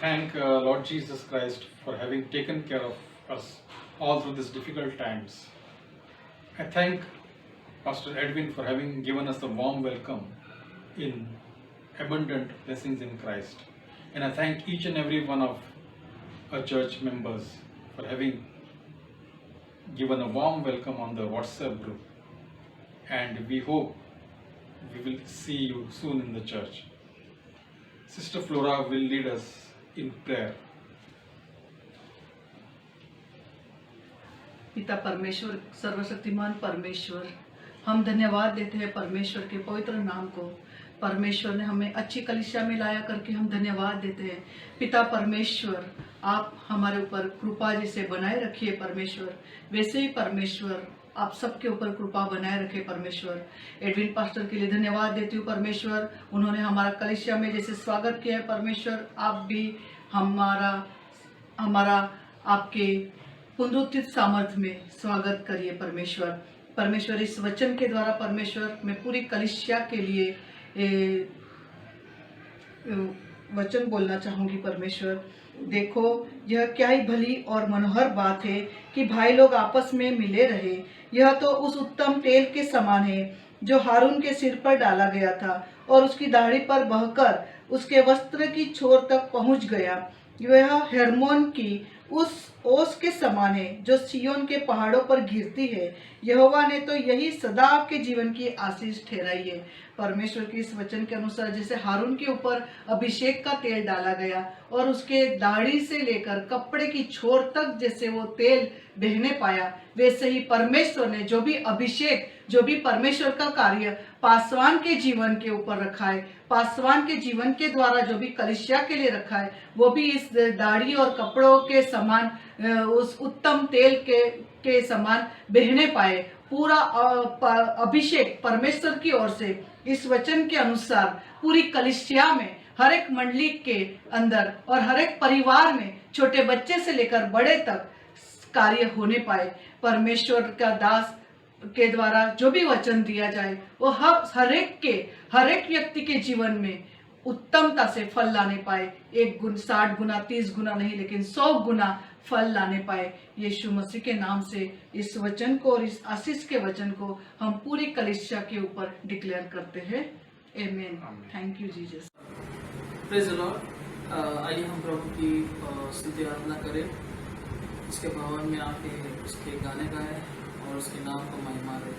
thank Lord Jesus Christ for having taken care of us all through these difficult times. I thank Pastor Edwin for having given us a warm welcome in abundant blessings in Christ. And I thank each and every one of our church members for having given a warm welcome on the WhatsApp group. And we hope we will see you soon in the church. Sister Flora will lead us in prayer. पिता परमेश्वर, सर्वशक्तिमान परमेश्वर, हम धन्यवाद देते हैं परमेश्वर के पवित्र नाम को। परमेश्वर ने हमें अच्छी कलीसिया में लाया करके हम धन्यवाद देते हैं। पिता परमेश्वर, आप हमारे ऊपर कृपा जैसे बनाए रखिए परमेश्वर, वैसे ही परमेश्वर आप सबके ऊपर कृपा बनाए रखे परमेश्वर। एडविन पास्टर के लिए धन्यवाद देती हूँ परमेश्वर, उन्होंने हमारा कलीसिया में जैसे स्वागत किया है परमेश्वर, आप भी हमारा आपके पुनरुत्थित सामर्थ्य में स्वागत करिए परमेश्वर। परमेश्वर इस वचन के द्वारा परमेश्वर मैं पूरी कलीसिया के लिए वचन बोलना चाहूँगी परमेश्वर। देखो, यह क्या ही भली और मनोहर बात है कि भाई लोग आपस में मिले रहे। यह तो उस उत्तम तेल के समान है जो हारून के सिर पर डाला गया था और उसकी दाढ़ी पर बहकर उसके वस्त्र की छोर तक पहुंच गया। यह हेर्मोन की उस ओस के समान है जो सियोन के पहाड़ों पर गिरती है। यहोवा ने तो यही सदा के जीवन की आशीष ठहराई है। परमेश्वर के इस वचन के अनुसार जैसे हारून के ऊपर अभिषेक का तेल डाला गया और उसके दाढ़ी से लेकर कपड़े की छोर तक जैसे वो तेल बहने पाया, वैसे ही परमेश्वर ने जो भी अभिषेक, जो भी परमेश्वर का कार्य पासवान के जीवन के ऊपर रखा है, पासवान के जीवन के द्वारा जो भी कलीसिया के लिए रखा है, वो भी इस दाढ़ी और कपड़ों के समान, उस उत्तम तेल के समान बहने पाए। पूरा अभिषेक परमेश्वर की ओर से इस वचन के अनुसार पूरी कलीसिया में, हर एक मंडली के अंदर और हर एक परिवार में, छोटे बच्चे से लेकर बड़े तक कार्य होने पाए। परमेश्वर का दास के द्वारा जो भी वचन दिया जाए वो हर एक व्यक्ति के जीवन में उत्तमता से फल लाने पाए। 60 गुना 30 गुना नहीं, लेकिन 100 गुना फल लाने पाए। यीशु मसीह के नाम से इस वचन को और इस आशीष के वचन को हम पूरी कलीसिया के ऊपर डिक्लेयर करते हैं। आमीन। Thank you Jesus. Praise the Lord. आइए हम प्रभु की स्तुति आराधना करें, उसके भवन में आके उसके गाने गाएं और उसके नाम को महिमा दें।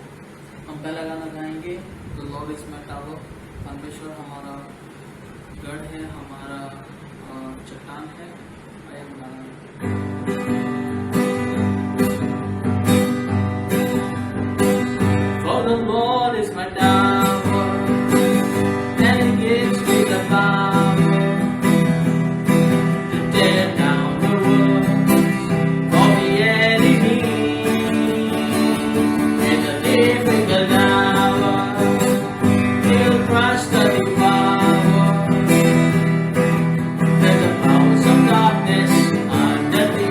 हम पहला गाना गाएंगे, the Lord is my tower. परमेश्वर हमारा गढ़ है, हमारा चट्टान है। आइए हम गाना For the Lord is my tower, and He gives me the power to tear down the walls of the enemy. In the living hour, He'll crush the devourer. Let the powers of darkness under the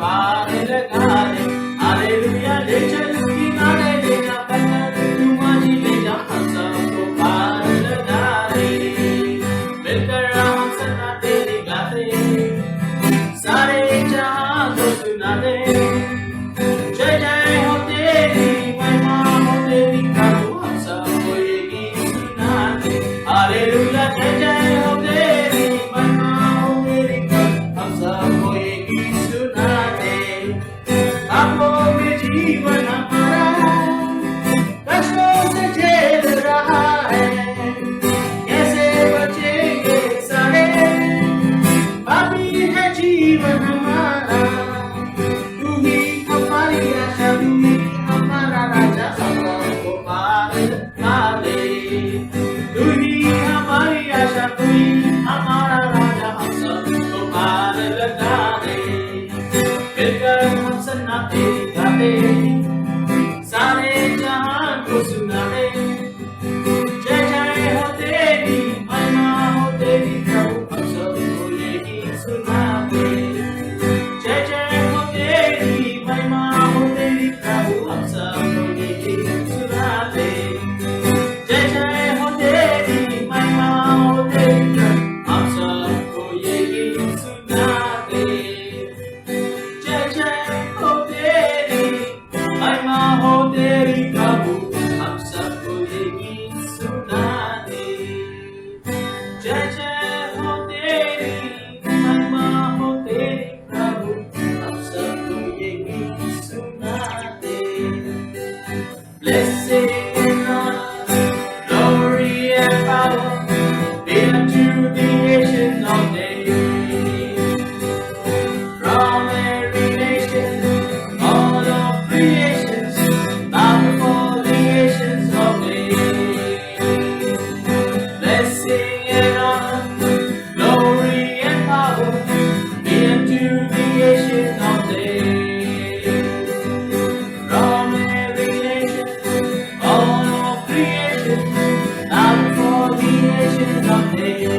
पार लगा दे। Hallelujah ले चल किनारे ले जा पत्थर तू माझी ले जा हम सबको पार लगा दे। मिलकर हम सदा तेरी गाते सारे जहां को सुना दे। जय जय हो तेरी महिमा हो तेरी प्रभु हम सबको ये गीत सुना दे। हालेलुया जय जय हो तेरी महिमा हो तेरी प्रभु हम सबको ये गीत सुना दे। आपको में जीवन हमारा कष्टों से झेल रहा है, कैसे बचेंगे सारे पापी है जीवन हमारा। तू ही हमारी आशा तू ही हमारा राजा सबको पार लगा दे। तू ही हमारी आशा तू ही हमारा राजा हम सबको पार लगा दे। मिलकर हम सन्ना तेरी गाते सारे जहां को सुना दे। जय जय हो तेरी महिमा हो तेरी प्रभु हम सबको ये गीत सुना दे। जय जय हो तेरी महिमा हो तेरी प्रभु हम सबको ये गीत सुना दे। जय जय हो तेरी महिमा हो तेरी प्रभु हम सबको ये गीत सुना दे। जय जय हो तेरी महिमा हो तेरी प्रभु हम सबको ये गीत सुना दे। जय जय हो तेरी महिमा हो तेरी प्रभु हम सबको ये गीत सुना दे। Blessing and honor, glory and power be unto the ancient of days. From every nation, all of creations, bow before the ancients of days. Blessing and honor, glory and power be unto the ancient of days. From every nation, all of creation, bow before the ancient of days.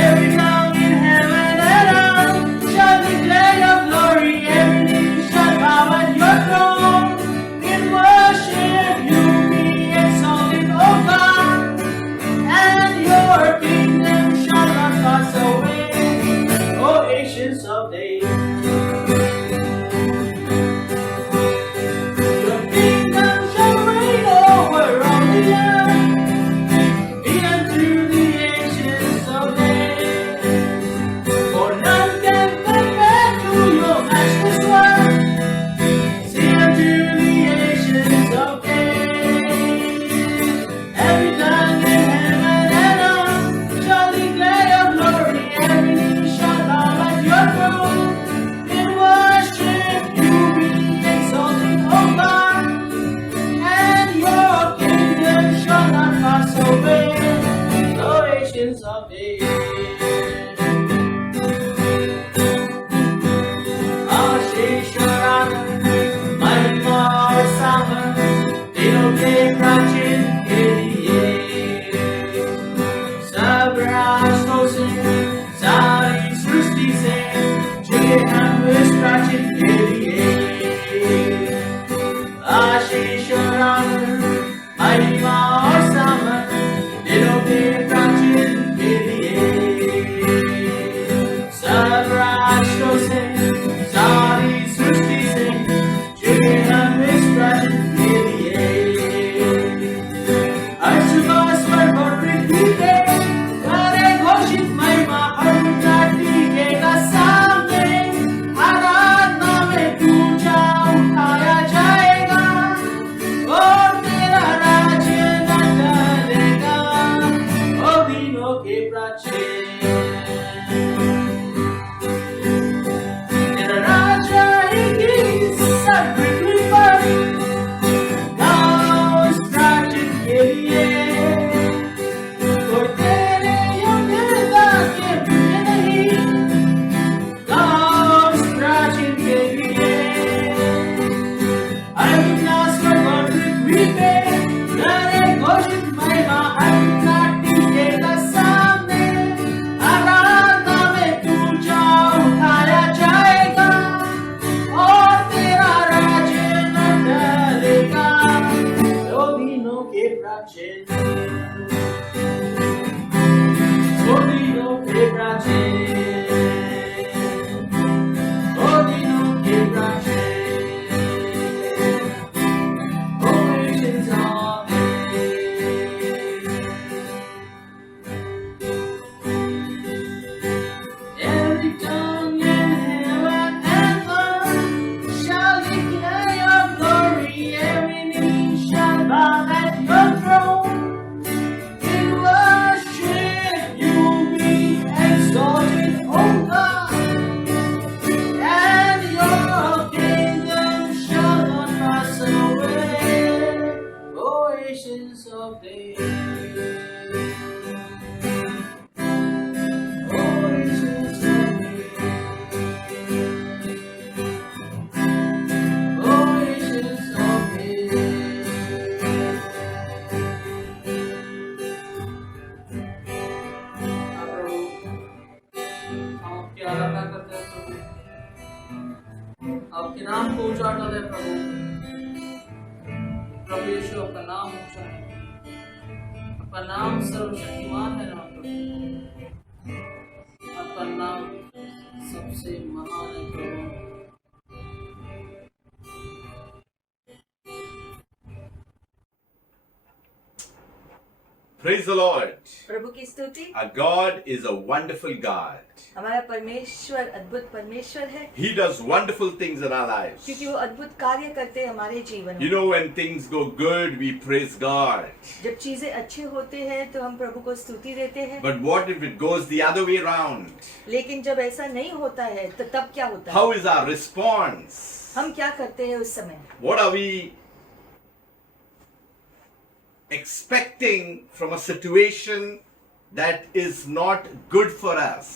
Every tongue in heaven and earth shall declare your glory. Every knee shall bow at your throne. In worship you be exalted, O God, and your kingdom shall not pass away, O ancients of days. Your kingdom shall reign over all the earth. Be unto the ancients of days. For none can compare to your matchless word. Sing unto the ancients of days. Every tongue in heaven and earth shall declare your glory. Every knee shall bow at your throne. In worship you be exalted, O God, and your kingdom shall not pass away, O ancients of days. आशीष और आनंद, महिमा और सामर्थ दिनों के प्राचीन के लिए। सब राष्ट्रों से सारी सृष्टि से झुके हम इस प्राचीन के लिए। आशीष और आनंद, महिमा और सामर्थ दिनों के प्राचीन के लिए। सब राष्ट्रों से सारी सृष्टि से झुके हम इस प्राचीन के लिए। हर सुबह स्वर्ग और पृथ्वी पे करे घोषित महिमा, हर जाति के का सामने आराधना में पूजा उठाया जाएगा और तेरा राज्य न टलेगा, ओ दिनों के प्राचीन। तेरा आपके नाम को उजाड़ा दे प्रभु। प्रभु यीशु आपका नाम ऊंचा है, आपका नाम सर्वशक्तिमान है ना प्रभु, आपका नाम सबसे महान है प्रभु। Praise the Lord. प्रभु की स्तुति। Our God is a wonderful God. हमारा परमेश्वर अद्भुत परमेश्वर है, He does wonderful things in our lives. क्योंकि वो अद्भुत कार्य करते हैं हमारे जीवन You में। know, when things go good, we praise God. जब चीजें अच्छे होते हैं तो हम प्रभु को स्तुति देते हैं, But what if it goes the other way around? लेकिन जब ऐसा नहीं होता है तो तब क्या होता है? How is our response? हम क्या करते हैं उस समय? What are we expecting from a situation that is not good for us?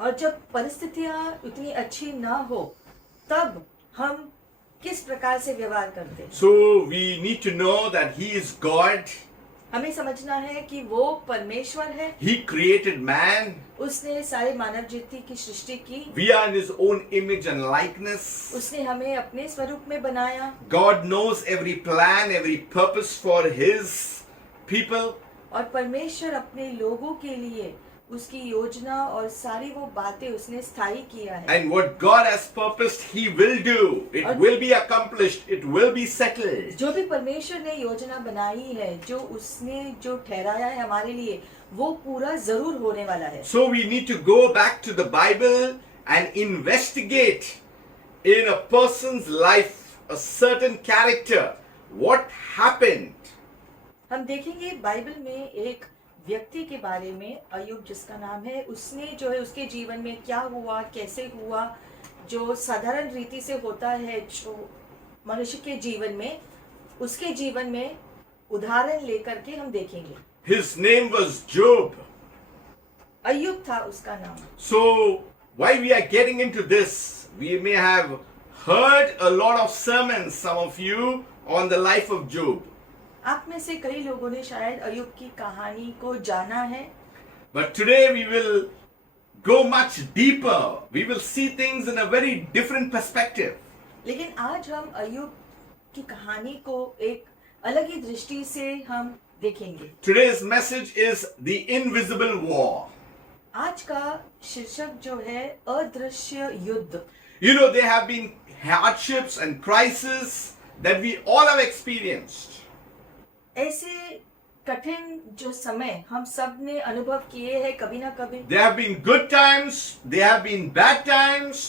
और जब परिस्थितियां उतनी अच्छी ना हो तब हम किस प्रकार से व्यवहार करते हैं? So we need to know that He is God. हमें समझना है कि वो परमेश्वर है, He created man. उसने सारे मानव जाति की सृष्टि की, We are in His own image and likeness. उसने हमें अपने स्वरूप में बनाया God knows every plan, every purpose for His people. और परमेश्वर अपने लोगों के लिए उसकी योजना और सारी वो बातें उसने स्थायी किया है। And what God has purposed, He will do. It will be accomplished. It will be settled. जो भी परमेश्वर ने योजना बनाई है, जो उसने जो ठहराया है हमारे लिए, वो पूरा जरूर होने वाला है। So we need to go back to the Bible and investigate in a person's life a certain character. What happened? हम देखेंगे बाइबल में एक व्यक्ति के बारे में, अय्यूब जिसका नाम है, उसने जो है उसके जीवन में क्या हुआ, कैसे हुआ, जो साधारण रीति से होता है जो मनुष्य के जीवन में, उसके जीवन में उदाहरण लेकर के हम देखेंगे। His name was Job. अय्यूब था उसका नाम। So why we are getting into this? We may have heard a lot of sermons, some of you, on the life of Job. आप में से कई लोगों ने शायद अय्यूब की कहानी को जाना है, But today we will go much deeper. We will see things in a very different perspective. लेकिन आज हम अय्यूब की कहानी को एक अलग ही दृष्टि से हम देखेंगे। Today's message is the invisible war. आज का शीर्षक जो है अदृश्य युद्ध। You know, there have been hardships and crises that we all have experienced. ऐसे कठिन जो समय हम सब ने अनुभव किए हैं कभी ना कभी। There have been good times, there have been bad times.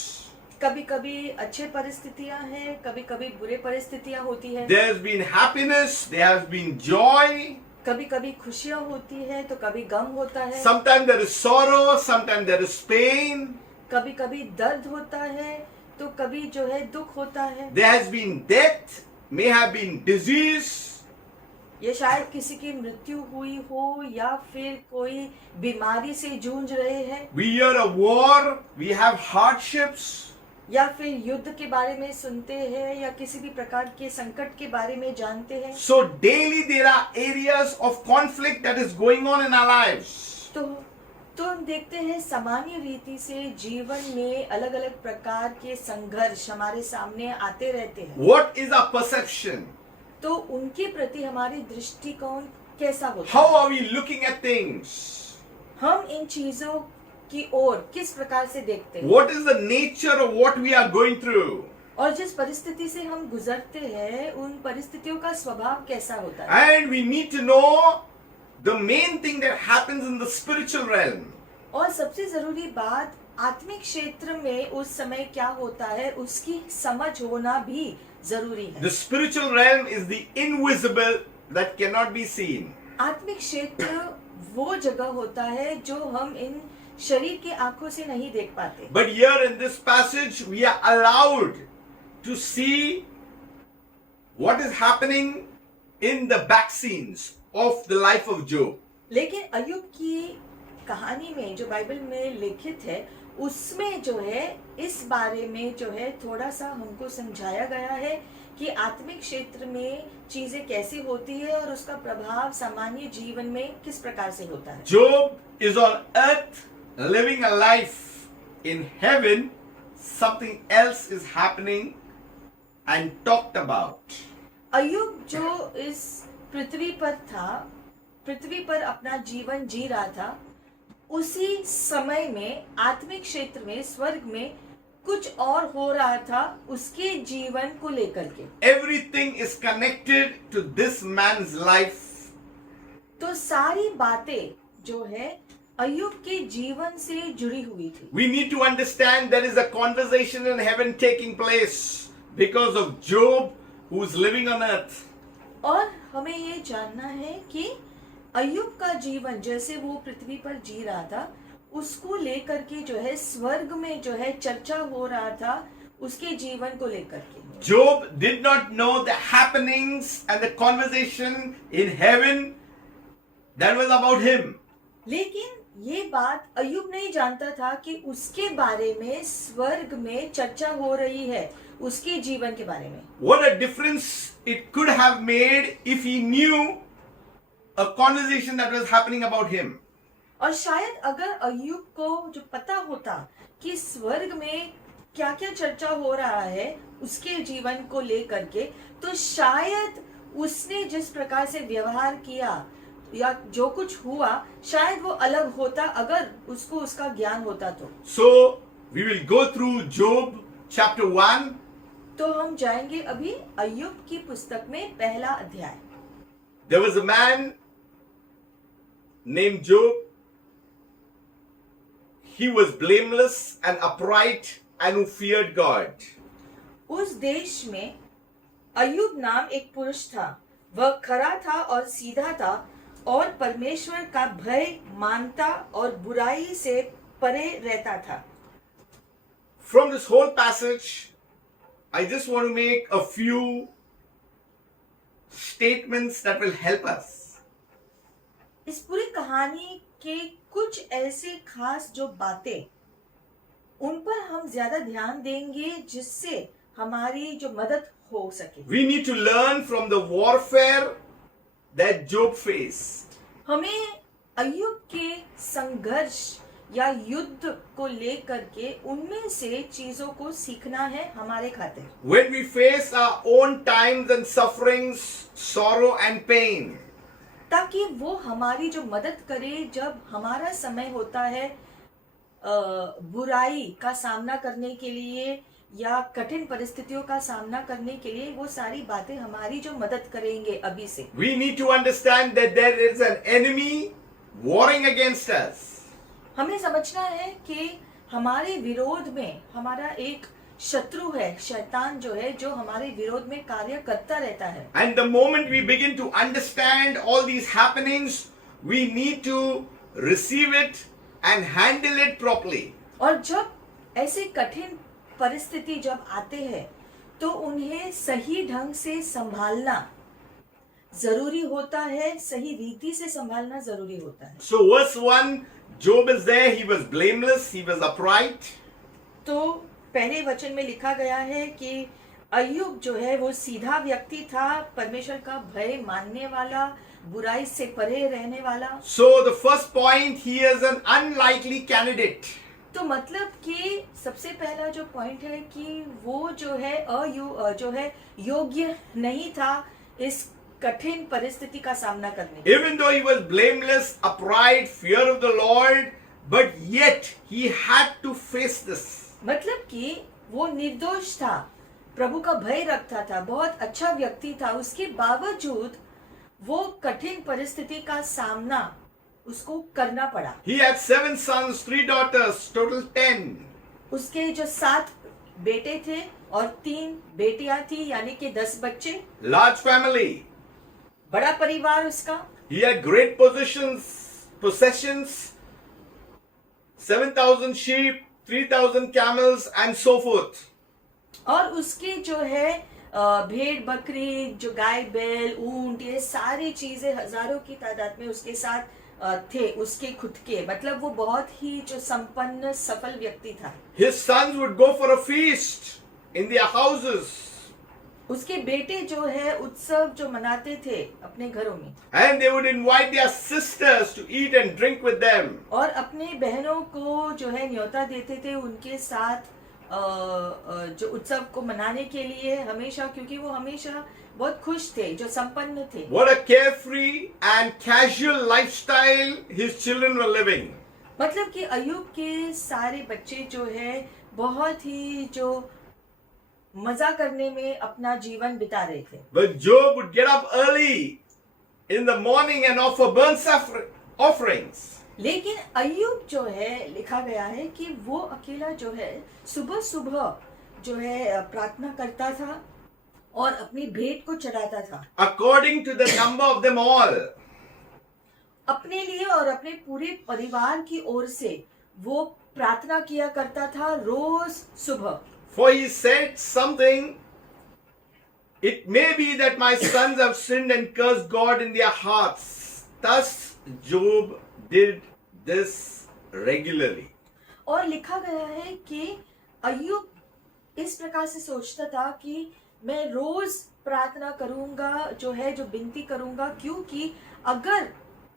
कभी कभी अच्छे परिस्थितियां हैं, कभी कभी बुरे परिस्थितियां होती है। There has been happiness, there has been joy. कभी कभी खुशियां होती है तो कभी गम होता है। Sometimes there is sorrow, sometimes there is pain. कभी कभी दर्द होता है तो कभी जो है दुख होता है। There has been death, may have been disease. ये शायद किसी की मृत्यु हुई हो या फिर कोई बीमारी से जूझ रहे हैं, We hear a war, we have hardships. या फिर युद्ध के बारे में सुनते हैं या किसी भी प्रकार के संकट के बारे में जानते हैं। So daily there are areas of conflict that is going on in our lives. तो हम देखते हैं सामान्य रीति से जीवन में अलग अलग प्रकार के संघर्ष हमारे सामने आते रहते हैं। What is our perception? तो उनके प्रति हमारी दृष्टिकोण कैसा होता How है? are we looking at things? हम इन चीजों की ओर किस प्रकार से देखते हैं? What is the nature of what we are going through? और जिस परिस्थिति से हम गुजरते हैं उन परिस्थितियों का स्वभाव कैसा होता है? And we need to know the main thing that happens in the spiritual realm. और सबसे जरूरी बात, आत्मिक क्षेत्र में उस समय क्या होता है उसकी समझ होना भी जरूरी है। The spiritual realm is the invisible that cannot be seen. आत्मिक क्षेत्र वो जगह होता है जो हम इन शरीर की आंखों से नहीं देख पाते। But here in this passage, we are allowed to see what is happening in the back scenes of the life of Job. लेकिन अय्यूब की कहानी में जो बाइबल में लिखित है उसमें जो है इस बारे में जो है थोड़ा सा हमको समझाया गया है कि आत्मिक क्षेत्र में चीजें कैसी होती है और उसका प्रभाव सामान्य जीवन में किस प्रकार से होता है। Job is on earth living a life in heaven something else is happening and talked about. अय्यूब जो इस पृथ्वी पर था, पृथ्वी पर अपना जीवन जी रहा था, उसी समय में आत्मिक क्षेत्र में, स्वर्ग में कुछ और हो रहा था उसके जीवन को लेकर के। Everything is connected to this man's life. तो सारी बातें जो है अय्यूब के जीवन से जुड़ी हुई थी। We need to understand there is a conversation in heaven taking place because of Job who is living on earth. और हमें ये जानना है कि अय्यूब का जीवन जैसे वो पृथ्वी पर जी रहा था, उसको लेकर के जो है स्वर्ग में जो है चर्चा हो रहा था उसके जीवन को लेकर के। Job did not know the happenings and the conversation in heaven that was about him. लेकिन ये बात अय्यूब नहीं जानता था कि उसके बारे में स्वर्ग में चर्चा हो रही है, उसके जीवन के बारे में। What a difference it could have made if he knew a conversation that was happening about him. और शायद अगर अय्यूब को जो पता होता कि स्वर्ग में क्या क्या चर्चा हो रहा है उसके जीवन को लेकर के, तो शायद उसने जिस प्रकार से व्यवहार किया या जो कुछ हुआ शायद वो अलग होता अगर उसको उसका ज्ञान होता तो। So we will go through Job chapter 1. तो हम जाएंगे अभी अय्यूब की पुस्तक में पहला अध्याय। There was a man named Job. He was blameless and upright and who feared God. उस देश में अय्यूब नाम एक पुरुष था, वह खरा था और सीधा था और परमेश्वर का भय मानता और बुराई से परे रहता था। From this whole passage, I just want to make a few statements that will help us. इस पूरी कहानी के कुछ ऐसे खास जो बातें, उन पर हम ज्यादा ध्यान देंगे जिससे हमारी जो मदद हो सके। We need to learn from the warfare that Job faced. हमें अय्यूब के संघर्ष या युद्ध को लेकर के उनमें से चीजों को सीखना है हमारे खातिर। When we face our own times and sufferings, sorrow and pain, ताकि वो हमारी जो मदद करे जब हमारा समय होता है बुराई का सामना करने के लिए या कठिन परिस्थितियों का सामना करने के लिए, वो सारी बातें हमारी जो मदद करेंगे अभी से। we need to understand that there is an enemy warring against us. हमें समझना है कि हमारे विरोध में हमारा एक शत्रु है, शैतान जो है, जो हमारे विरोध में कार्य करता रहता है। And the moment we begin to understand all these happenings, we need to receive it and handle it properly. और जब ऐसे कठिन परिस्थिति जब आते हैं तो उन्हें सही ढंग से संभालना जरूरी होता है, सही रीति से संभालना जरूरी होता है। So verse 1, Job is there, he was blameless, he was upright. तो पहले वचन में लिखा गया है कि अय्यूब जो है वो सीधा व्यक्ति था, परमेश्वर का भय मानने वाला, बुराई से परे रहने वाला। So the first point, he is an unlikely candidate. तो मतलब कि सबसे पहला जो पॉइंट है कि वो जो है योग्य नहीं था इस कठिन परिस्थिति का सामना करने के। Even though he was blameless, upright, fear of the Lord, but yet he had to face this. मतलब कि वो निर्दोष था, प्रभु का भय रखता था, बहुत अच्छा व्यक्ति था, उसके बावजूद वो कठिन परिस्थिति का सामना उसको करना पड़ा। He had 7 sons, 3 daughters, total 10. उसके जो 7 बेटे थे और 3 बेटियां थी, यानी कि 10 बच्चे। Large family. बड़ा परिवार उसका। He had great possessions, 7,000 sheep, 3,000 camels and so forth. और उसके जो है भेड़ बकरी, जो गाय बैल ऊंट, ये सारी चीजें हजारों की तादाद में उसके साथ थे, उसके खुद के। मतलब वो बहुत ही जो संपन्न सफल व्यक्ति था। His sons would go for a feast in their houses. उसके बेटे जो है उत्सव जो मनाते थे अपने घरों में, And they would invite their sisters to eat and drink with them. और अपने बहनों को जो है न्योता देते थे उनके साथ जो उत्सव को मनाने के लिए हमेशा, क्योंकि वो हमेशा बहुत खुश थे, जो संपन्न थे। What a carefree and casual lifestyle his children were living. मतलब कि अय्यूब के सारे बच्चे जो है बहुत ही जो मजा करने में अपना जीवन बिता रहे थे। But Job would get up early in the morning and offer burnt offerings. लेकिन अय्यूब जो है, लिखा गया है कि वो अकेला जो है सुबह सुबह जो है प्रार्थना करता था और अपनी भेंट को चढ़ाता था, According to the number of them all. अपने लिए और अपने पूरे परिवार की ओर से वो प्रार्थना किया करता था रोज सुबह। For he said something, it may be that my sons have sinned and cursed God in their hearts. Thus Job did this regularly. और लिखा गया है कि अय्यूब इस प्रकार से सोचता था कि मैं रोज प्रार्थना करूंगा, जो है जो विनती करूंगा, क्योंकि अगर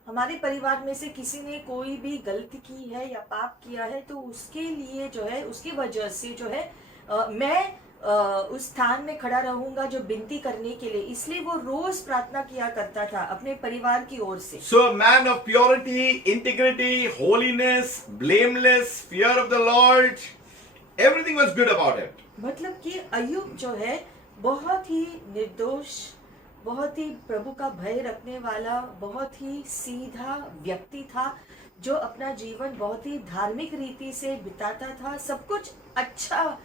हमारे परिवार में से किसी ने कोई भी गलती की है या पाप किया है तो उसके लिए जो है, उसकी वजह से जो है मैं उस स्थान में खड़ा रहूंगा जो विनती करने के लिए। इसलिए वो रोज प्रार्थना किया करता था अपने परिवार की ओर से। So a man of purity, integrity, holiness, blameless, fear of the Lord, everything was good about it. मतलब कि अय्यूब जो है बहुत ही निर्दोष, बहुत ही प्रभु का भय रखने वाला, बहुत ही सीधा व्यक्ति था जो अपना जीवन बहुत ही धार्मिक रीति से बिताता था। सब कुछ अच्छा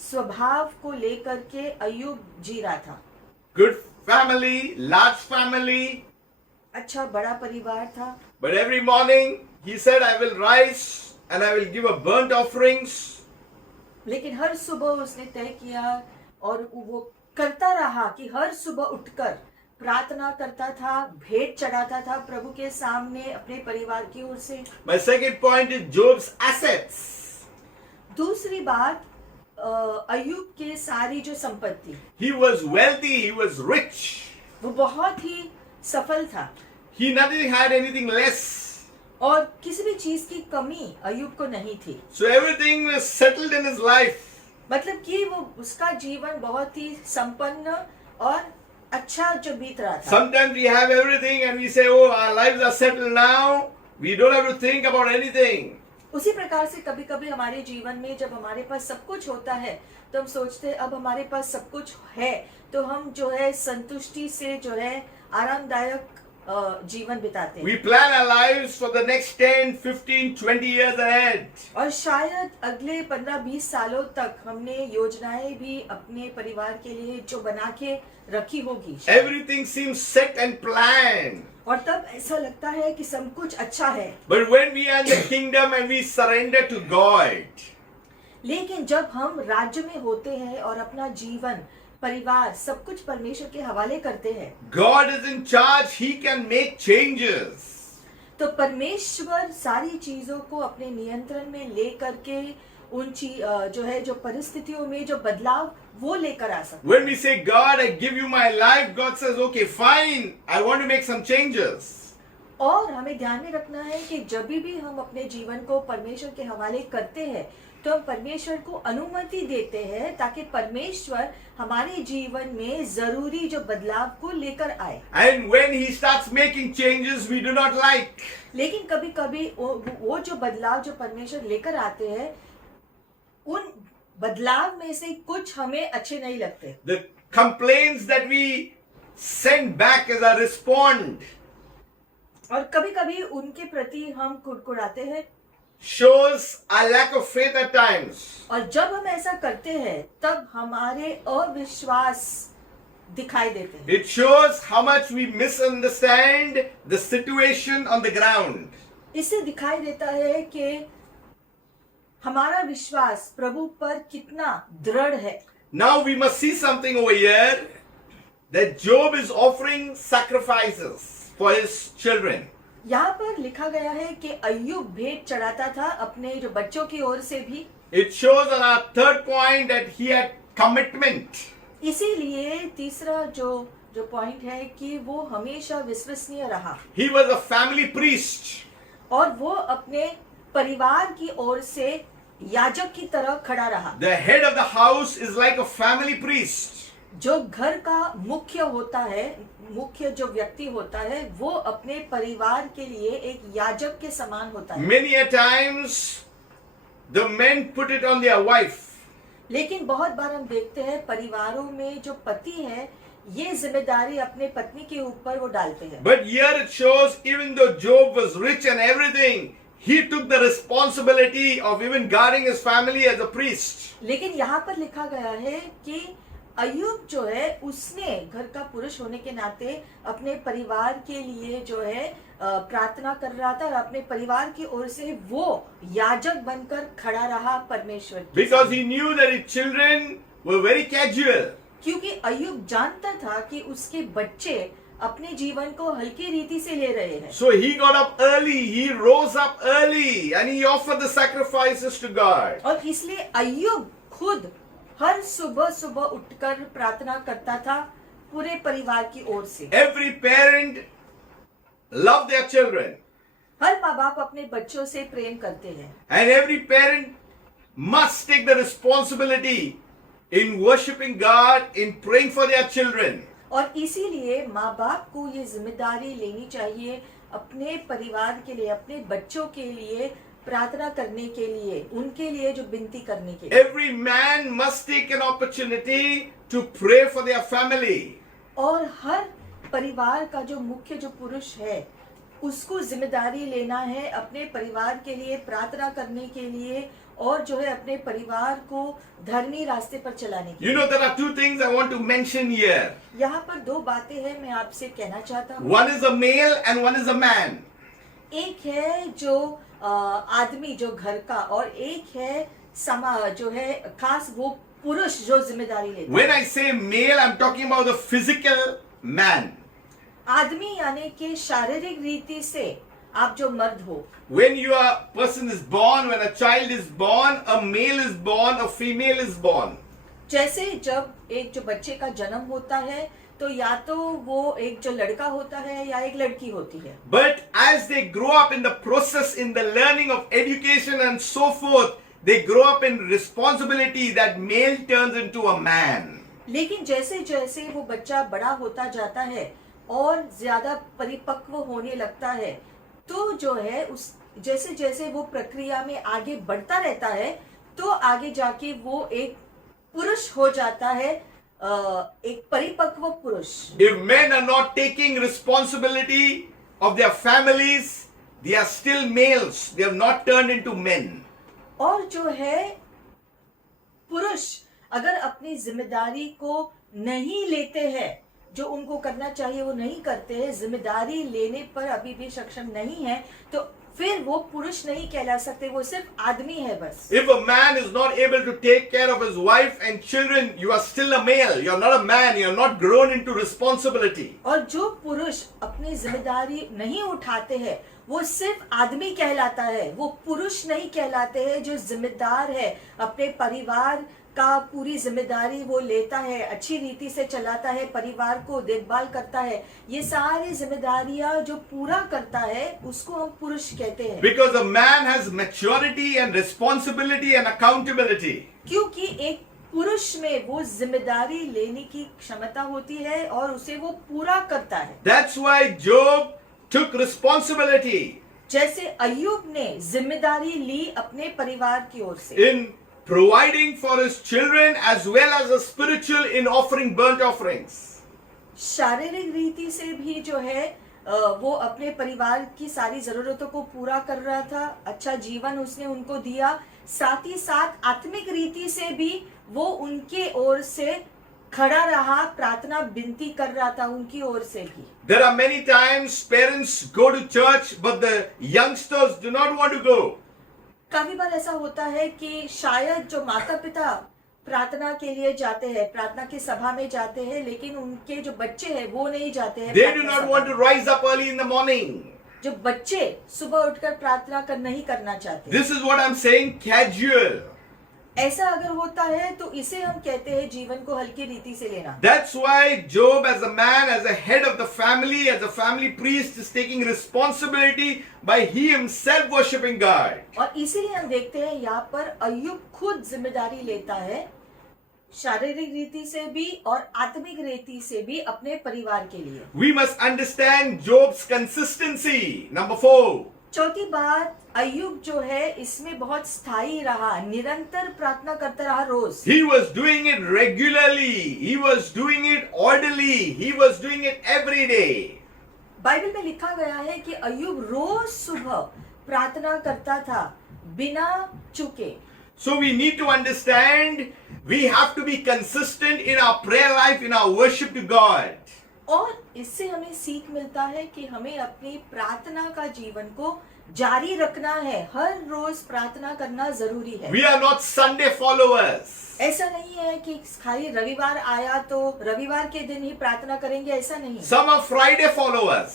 स्वभाव को लेकर के अय्यूब जी रहा था। Good family, large family. अच्छा बड़ा परिवार था। But every morning he said, I will rise and I will give a burnt offerings. लेकिन हर सुबह उसने तय किया और वो करता रहा कि हर सुबह उठकर प्रार्थना करता था, भेंट चढ़ाता था प्रभु के सामने अपने परिवार की ओर से। My second point is Job's assets. दूसरी बात अय्यूब के सारी जो संपत्ति, He was wealthy, he was rich. वो बहुत ही सफल था He nothing had anything less. और किसी भी चीज की कमी अय्यूब को नहीं थी। So everything was settled in his life. मतलब कि वो उसका जीवन बहुत ही संपन्न और अच्छा जो बीत रहा था। Sometimes we have everything and we say, oh, our lives are settled now. We don't have to think about anything. उसी प्रकार से कभी कभी हमारे जीवन में जब हमारे पास सब कुछ होता है तो हम सोचते हैं अब हमारे पास सब कुछ है तो हम जो है संतुष्टि से जो है आरामदायक जीवन बिताते हैं। We plan our lives for the next 10, 15, 20 years ahead. और शायद अगले 15-20 सालों तक हमने योजनाएं भी अपने परिवार के लिए जो बना के रखी होगी। Everything seems set and planned. और तब ऐसा लगता है कि सब कुछ अच्छा है। But when we are in the kingdom and we surrender to God, लेकिन जब हम राज्य में होते हैं और अपना जीवन, परिवार, सब कुछ परमेश्वर के हवाले करते हैं, God is in charge. He can make changes. तो परमेश्वर सारी चीजों को अपने नियंत्रण में ले करके उन जो है जो परिस्थितियों में जो बदलाव वो लेकर आ सकते। When we say, God, I give you my life, God says, okay, fine, I want to make some changes. और हमें ध्यान में रखना है कि जब भी हम अपने जीवन को परमेश्वर के हवाले करते हैं तो हम परमेश्वर को अनुमति देते हैं ताकि परमेश्वर हमारे जीवन में जरूरी जो बदलाव को लेकर आए। And when He starts making changes we do not like, लेकिन कभी कभी वो जो बदलाव जो परमेश्वर लेकर आते हैं उन बदलाव में से कुछ हमें अच्छे नहीं लगते। the complaints that we send back as a response और कभी कभी उनके प्रति हम कुड़कुड़ाते हैं shows a lack of faith at times. और जब हम ऐसा करते हैं तब हमारे अविश्वास दिखाई देते हैं। It shows how much we misunderstand the situation on the ground. इससे दिखाई देता है कि हमारा विश्वास प्रभु पर कितना दृढ़ है। Now we must see something over here, that Job is offering sacrifices for his children. यहाँ पर लिखा गया है कि अय्यूब भेंट चढ़ाता था अपने जो बच्चों की ओर से भी। It shows on our third point that he had commitment. इसीलिए तीसरा जो पॉइंट है कि वो हमेशा विश्वसनीय रहा He was a family priest. और वो अपने परिवार की ओर से याजक की तरह खड़ा रहा। The head of the house is like a family priest. जो घर का मुख्य होता है, मुख्य जो व्यक्ति होता है, वो अपने परिवार के लिए एक याजक के समान होता है। Many a times the men put it on their wife. लेकिन बहुत बार हम देखते हैं परिवारों में जो पति है, ये जिम्मेदारी अपने पत्नी के ऊपर वो डालते हैं। But here it shows, even though Job was rich and everything, he took the responsibility of even guarding his family as a priest. लेकिन यहाँ पर लिखा गया है कि अय्यूब जो है, उसने घर का पुरुष होने के नाते अपने परिवार के लिए जो है प्रार्थना कर रहा था और अपने परिवार की ओर से वो याजक बनकर खड़ा रहा परमेश्वर के Because सामने। he knew that his children were very casual. क्योंकि अय्यूब जानता था कि उसके बच्चे अपने जीवन को हल्की रीति से ले रहे हैं। So he got up early, he rose up early, and he offered the sacrifices to God. और इसलिए अय्यूब खुद हर सुबह सुबह उठकर प्रार्थना करता था पूरे परिवार की ओर से। Every parent loved their children, हर माँ बाप अपने बच्चों से प्रेम करते हैं and every parent must take the responsibility in worshiping God, in praying for their children. और इसीलिए माँ बाप को ये जिम्मेदारी लेनी चाहिए अपने परिवार के लिए, अपने बच्चों के लिए प्रार्थना करने के लिए, उनके लिए जो विनती करने के लिए। Every man must take an opportunity to pray for their family. और हर परिवार का जो मुख्य जो पुरुष है, उसको जिम्मेदारी लेना है अपने परिवार के लिए प्रार्थना करने के लिए और जो है अपने परिवार को धर्मी रास्ते पर चलाने के You know, there are two things I want to mention here. लिए। यहाँ पर दो बातें हैं मैं आपसे कहना चाहता हूँ। One is a male and one is a man. एक है जो आदमी जो घर का, और एक है जो है खास वो पुरुष जो जिम्मेदारी लेता When है। I say male, I'm talking about the physical man. आदमी यानी कि शारीरिक रीति से आप जो मर्द हो। When your person is born, when a child is born, a male is born, a female is born. जैसे जब एक जो बच्चे का जन्म होता है तो या तो वो एक जो लड़का होता है या एक लड़की होती है। But as they grow up in the process, in the learning of education and so forth, they grow up in responsibility that male turns into a man. लेकिन जैसे जैसे वो बच्चा बड़ा होता जाता है और ज्यादा परिपक्व होने लगता है, तो जो है उस जैसे जैसे वो प्रक्रिया में आगे बढ़ता रहता है, तो आगे जाके वो एक पुरुष हो जाता है, एक परिपक्व पुरुष। If men are not taking responsibility of their families, they are still males. They have not turned into men. और जो है पुरुष अगर अपनी जिम्मेदारी को नहीं लेते हैं, जो उनको करना चाहिए वो नहीं करते हैं, जिम्मेदारी लेने पर अभी भी सक्षम नहीं है, तो फिर वो पुरुष नहीं कहला सकते, वो सिर्फ आदमी है बस। If a man is not able to take care of his wife and children, you are still a male. You are not a man. You are not grown into responsibility. और जो पुरुष अपनी जिम्मेदारी नहीं उठाते हैं, वो सिर्फ आदमी कहलाता है, वो पुरुष नहीं कहलाते हैं। जो जिम्मेदार है, अपने परिवार का पूरी जिम्मेदारी वो लेता है, अच्छी रीति से चलाता है, परिवार को देखभाल करता है, ये सारी जिम्मेदारियां जो पूरा करता है, उसको हम पुरुष कहते हैं। Because a man has maturity and responsibility and accountability. क्योंकि एक पुरुष में वो जिम्मेदारी लेने की क्षमता होती है और उसे वो पूरा करता है। That's why Job took responsibility जैसे अय्यूब ने जिम्मेदारी ली अपने परिवार की ओर से, in providing for his children as well as a spiritual in offering burnt offerings. शारीरिक रीति से भी जो है वो अपने परिवार की सारी जरूरतों को पूरा कर रहा था, अच्छा जीवन उसने उनको दिया, साथ ही साथ आत्मिक रीति से भी वो उनके ओर से खड़ा रहा, प्रार्थना विनती कर रहा था उनकी ओर से भी। There are many times parents go to church but the youngsters do not want to go. काफी बार ऐसा होता है कि शायद जो माता पिता प्रार्थना के लिए जाते हैं, प्रार्थना की सभा में जाते हैं, लेकिन उनके जो बच्चे हैं वो नहीं जाते हैं। They do प्रार्थना not सभा want में। to rise up early in the morning. जो बच्चे सुबह उठकर प्रार्थना नहीं करना चाहते। This is what I'm saying, casual. ऐसा अगर होता है तो इसे हम कहते हैं जीवन को हल्की रीति से लेना। That's why Job, as a man, as a head of the family, as a family priest, is taking responsibility by he himself worshipping God. और इसीलिए हम देखते हैं यहाँ पर अय्यूब खुद जिम्मेदारी लेता है, शारीरिक रीति से भी और आत्मिक रीति से भी अपने परिवार के लिए। We must understand Job's consistency. Number 4. चौथी बात, अय्यूब जो है इसमें बहुत स्थायी रहा, निरंतर प्रार्थना करता रहा रोज। He was doing it regularly. He was doing it orderly. He was doing it every day. Bible में लिखा गया है कि अय्यूब रोज सुबह प्रार्थना करता था बिना चूके। So we need to understand we have to be consistent in our prayer life, in our worship to God. और इससे हमें सीख मिलता है कि हमें अपनी प्रार्थना का जीवन को जारी रखना है, हर रोज प्रार्थना करना जरूरी है। We are not Sunday followers. ऐसा नहीं है कि खाली रविवार आया तो रविवार के दिन ही प्रार्थना करेंगे, ऐसा नहीं। Some are Friday followers.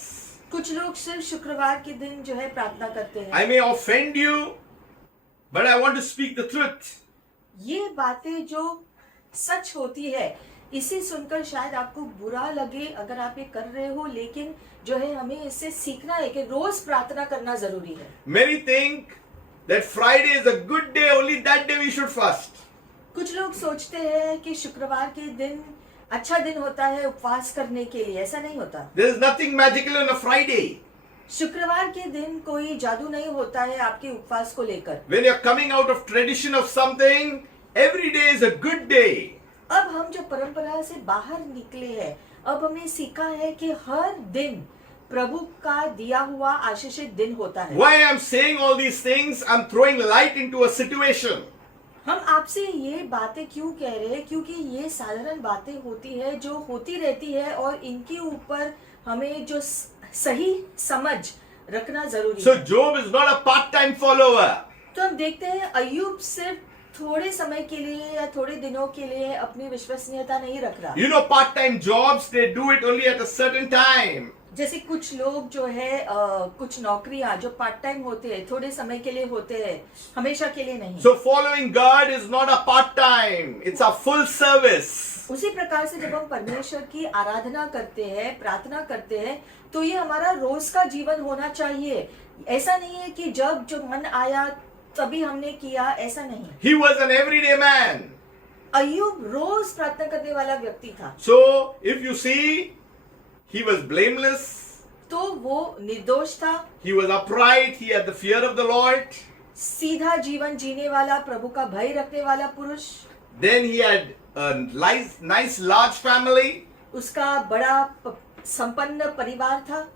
कुछ लोग सिर्फ शुक्रवार के दिन जो है प्रार्थना करते हैं। I may offend you, but I want to speak the truth. ये बातें जो सच होती है, इसे सुनकर शायद आपको बुरा लगे अगर आप ये कर रहे हो, लेकिन जो है हमें इससे सीखना है कि रोज प्रार्थना करना जरूरी है। Many think that Friday is a good day, only that day we should fast. कुछ लोग सोचते हैं कि शुक्रवार के दिन अच्छा दिन होता है उपवास करने के लिए, ऐसा नहीं होता। There is nothing magical on a Friday. शुक्रवार के दिन कोई जादू नहीं होता है आपके उपवास को लेकर। When you're coming out of tradition of something, every day is a good day. अब हम जो परंपरा से बाहर निकले हैं, अब हमें सीखा है कि हर दिन प्रभु का दिया हुआ आशीषित दिन होता है। Why I'm saying all these things? I'm throwing light into a situation. हम आपसे ये बातें क्यों कह रहे हैं? क्योंकि ये साधारण बातें होती है जो होती रहती है और इनके ऊपर हमें जो सही समझ रखना जरूरी So है। Job is not a part-time follower. तो हम देखते हैं अय्यूब सिर्फ थोड़े समय के लिए या थोड़े दिनों के लिए अपनी विश्वसनीयता नहीं रख रहा। You know, part-time jobs, they do it only at a certain time. जैसे कुछ लोग जो है कुछ नौकरियां जो पार्ट टाइम होते हैं, थोड़े समय के लिए होते हैं, हमेशा के लिए नहीं। So following God is not a part-time, it's a full service. उसी प्रकार से जब हम परमेश्वर की आराधना करते हैं, प्रार्थना करते हैं, तो ये हमारा रोज का जीवन होना चाहिए। ऐसा नहीं है कि जब जो मन आया तभी हमने किया, ऐसा नहीं। He was an everyday man. अय्यूब रोज प्रार्थना करने वाला व्यक्ति था। So if you see, he was blameless, तो वो निर्दोष था, he was upright, he had the fear of the Lord. सीधा जीवन जीने वाला, प्रभु का भय रखने वाला पुरुष। Then he had a nice large family. उसका बड़ा संपन्न परिवार था,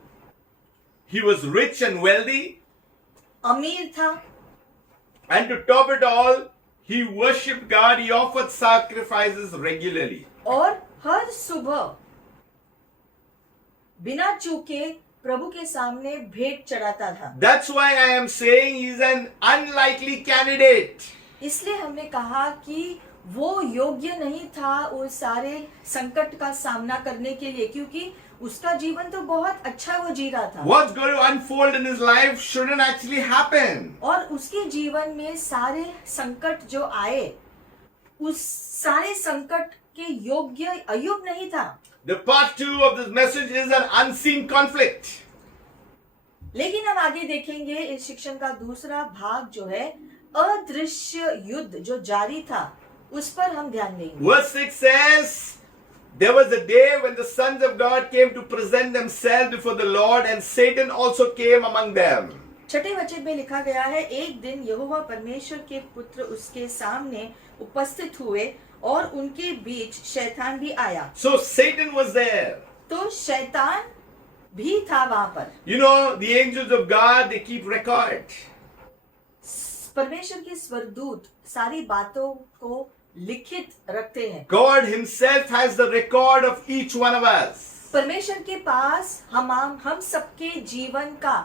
He was rich and wealthy. अमीर था, And to top it all, he worshipped God, he offered sacrifices regularly. और हर सुबह बिना चूके प्रभु के सामने भेंट चढ़ाता था। That's why I am saying he's an unlikely candidate. इसलिए हमने कहा कि वो योग्य नहीं था उस सारे संकट का सामना करने के लिए, क्योंकि उसका जीवन तो बहुत अच्छा वो जी रहा था। What's going to unfold in his life shouldn't actually happen. और उसके जीवन में सारे संकट जो आए, उस सारे संकट के योग्य अय्यूब नहीं था। The part 2 of this message is an unseen conflict. लेकिन हम आगे देखेंगे इस शिक्षण का दूसरा भाग जो है अदृश्य युद्ध जो जारी था, उस पर हम ध्यान देंगे। Verse 6 says, there was a day when the sons of God came to present themselves before the Lord, and Satan also came among them. छठे वचन में लिखा गया है, एक दिन यहोवा परमेश्वर के पुत्र उसके सामने उपस्थित हुए और उनके बीच शैतान भी आया। So Satan was there. तो शैतान भी था वहां पर। You know, the angels of God, they keep record. परमेश्वर के स्वर्गदूत सारी बातों को लिखित रखते हैं। God himself has the record of each one of us. परमेश्वर के पास हम सबके जीवन का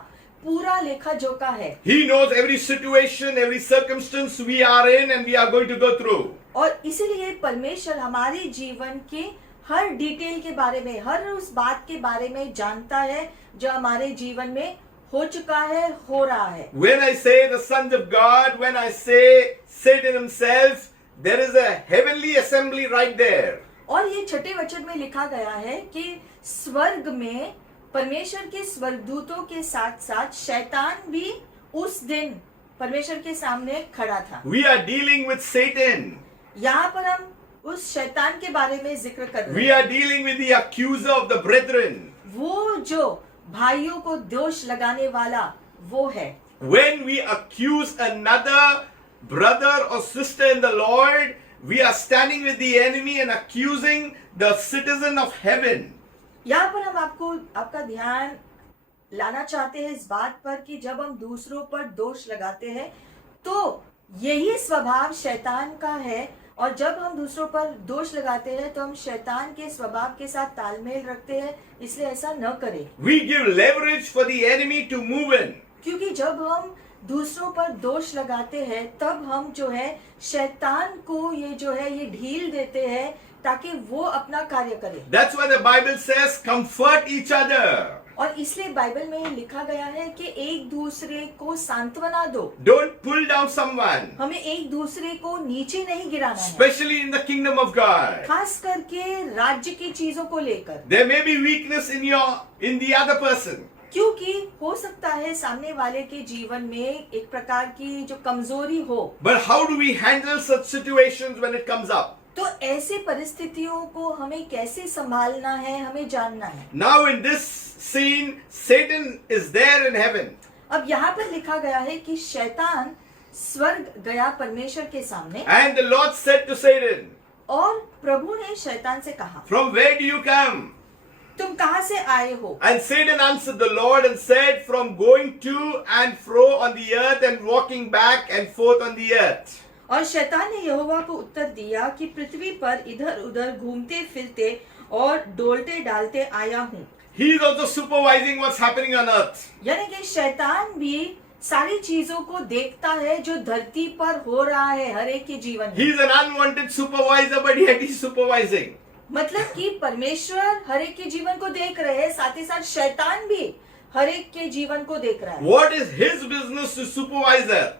पूरा लेखा जोखा है। He knows every situation, every circumstance we are in and we are going to go through. और इसीलिए परमेश्वर हमारे जीवन के हर डिटेल के बारे में, हर उस बात के बारे में जानता है जो हमारे जीवन में हो चुका है, हो रहा है। When I say the sons of God, when I say Satan himself, there is a heavenly assembly right there. और ये छठे वचन में लिखा गया है कि स्वर्ग में परमेश्वर के स्वर्गदूतों के साथ साथ शैतान भी उस दिन परमेश्वर के सामने खड़ा था। We are dealing with Satan. यहाँ पर हम उस शैतान के बारे में जिक्र कर रहे We हैं, are dealing with the accuser of the brethren. वो जो भाइयों को दोष लगाने वाला वो है। When we accuse another brother or sister in the Lord, we are standing with the enemy and accusing the citizen of heaven. यहाँ पर हम आपका ध्यान लाना चाहते हैं इस बात पर कि जब हम दूसरों पर दोष लगाते हैं तो यही स्वभाव शैतान का है, और जब हम दूसरों पर दोष लगाते हैं तो हम शैतान के स्वभाव के साथ तालमेल रखते हैं, इसलिए ऐसा न करें। We give leverage for the enemy to move in. क्योंकि जब हम दूसरों पर दोष लगाते हैं तब हम जो है शैतान को ये ढील देते हैं ताकि वो अपना कार्य करे। That's why the Bible says, comfort each other. और इसलिए बाइबल में लिखा गया है कि एक दूसरे को सांत्वना दो, Don't pull down someone, हमें एक दूसरे को नीचे नहीं गिराना है, especially in the kingdom of God. खास करके राज्य की चीजों को लेकर, There may be weakness in the other person. क्योंकि हो सकता है सामने वाले के जीवन में एक प्रकार की जो कमजोरी हो। But how do we handle such situations when it comes up? तो ऐसे परिस्थितियों को हमें कैसे संभालना है, हमें जानना है। Now in this scene, Satan is there in heaven. अब यहाँ पर लिखा गया है कि शैतान स्वर्ग गया परमेश्वर के सामने, And the Lord said to Satan, और प्रभु ने शैतान से कहा, from where do you come? तुम कहाँ से आए हो? And Satan answered the Lord and said, from going to and fro on the earth and walking back and forth on the earth. और शैतान ने यहोवा को उत्तर दिया कि पृथ्वी पर इधर उधर घूमते फिरते और डोलते डालते आया हूँ। He is also supervising what's happening on earth. यानी कि शैतान भी सारी चीजों को देखता है जो धरती पर हो रहा है हर एक के जीवन He में। is an unwanted supervisor, but yet he's supervising. मतलब कि परमेश्वर हर एक के जीवन को देख रहे हैं, साथ ही साथ शैतान भी हर एक के जीवन को देख रहा है। What is his business to supervise earth?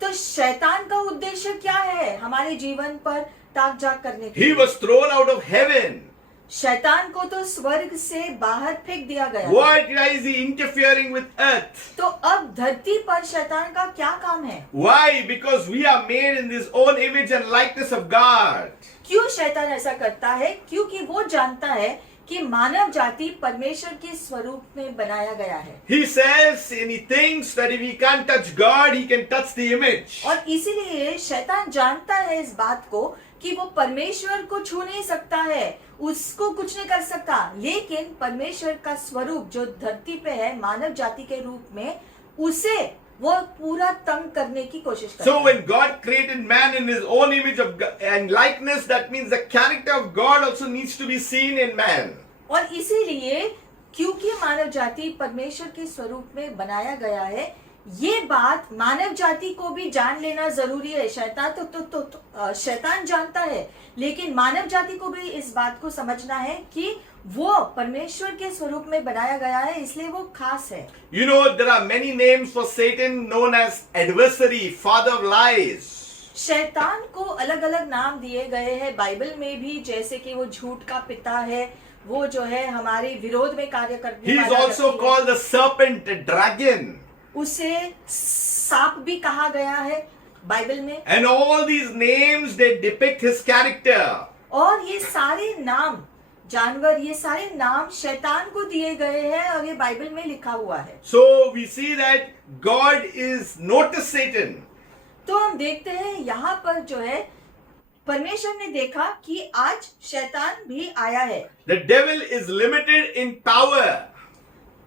तो शैतान का उद्देश्य क्या है हमारे जीवन पर ताक झाक करने के He लिए? was thrown out of heaven. शैतान को तो स्वर्ग से बाहर फेंक दिया गया। Why is he interfering with earth? तो अब धरती पर शैतान का क्या काम है? Why? Because we are made in his own image and likeness of God. क्यों शैतान ऐसा करता है? क्योंकि वो जानता है कि मानव जाति परमेश्वर के स्वरूप में बनाया गया है। He says and he thinks that if he can't touch God, he can touch the image. और इसीलिए शैतान जानता है इस बात को कि वो परमेश्वर को छू नहीं सकता है, उसको कुछ नहीं कर सकता, लेकिन परमेश्वर का स्वरूप जो धरती पे है मानव जाति के रूप में, उसे वो पूरा तंग करने की कोशिश करता So है। when God created man in his own image of God and likeness, that means the character of God also needs to be seen in man. और इसीलिए क्योंकि मानव जाति परमेश्वर के स्वरूप में बनाया गया है, ये बात मानव जाति को भी जान लेना जरूरी है। शैतान शैतान जानता है, लेकिन मानव जाति को भी इस बात को समझना है कि वो परमेश्वर के स्वरूप में बनाया गया है, इसलिए वो खास है। You know, there are many names for Satan known as adversary, father of lies. शैतान को अलग अलग नाम दिए गए हैं बाइबल में भी, जैसे कि वो झूठ का पिता है, वो जो है हमारे विरोध में कार्य करने He is वाला also व्यक्ति है। called the serpent, dragon. उसे सांप भी कहा गया है बाइबल में। And all these names, they depict his character. और ये सारे नाम जानवर, ये सारे नाम शैतान को दिए गए हैं और ये बाइबल में लिखा हुआ है। So we see that God is noticed Satan. तो हम देखते हैं यहाँ पर जो है परमेश्वर ने देखा कि आज शैतान भी आया है। The devil is limited in power.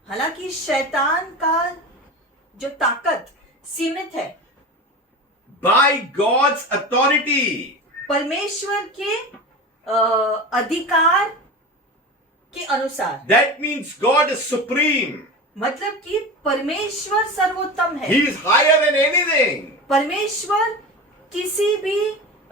हालांकि शैतान का जो ताकत सीमित है By God's authority. परमेश्वर के अधिकार के अनुसार। That means God is supreme. मतलब कि परमेश्वर सर्वोत्तम है। He is higher than anything. परमेश्वर किसी भी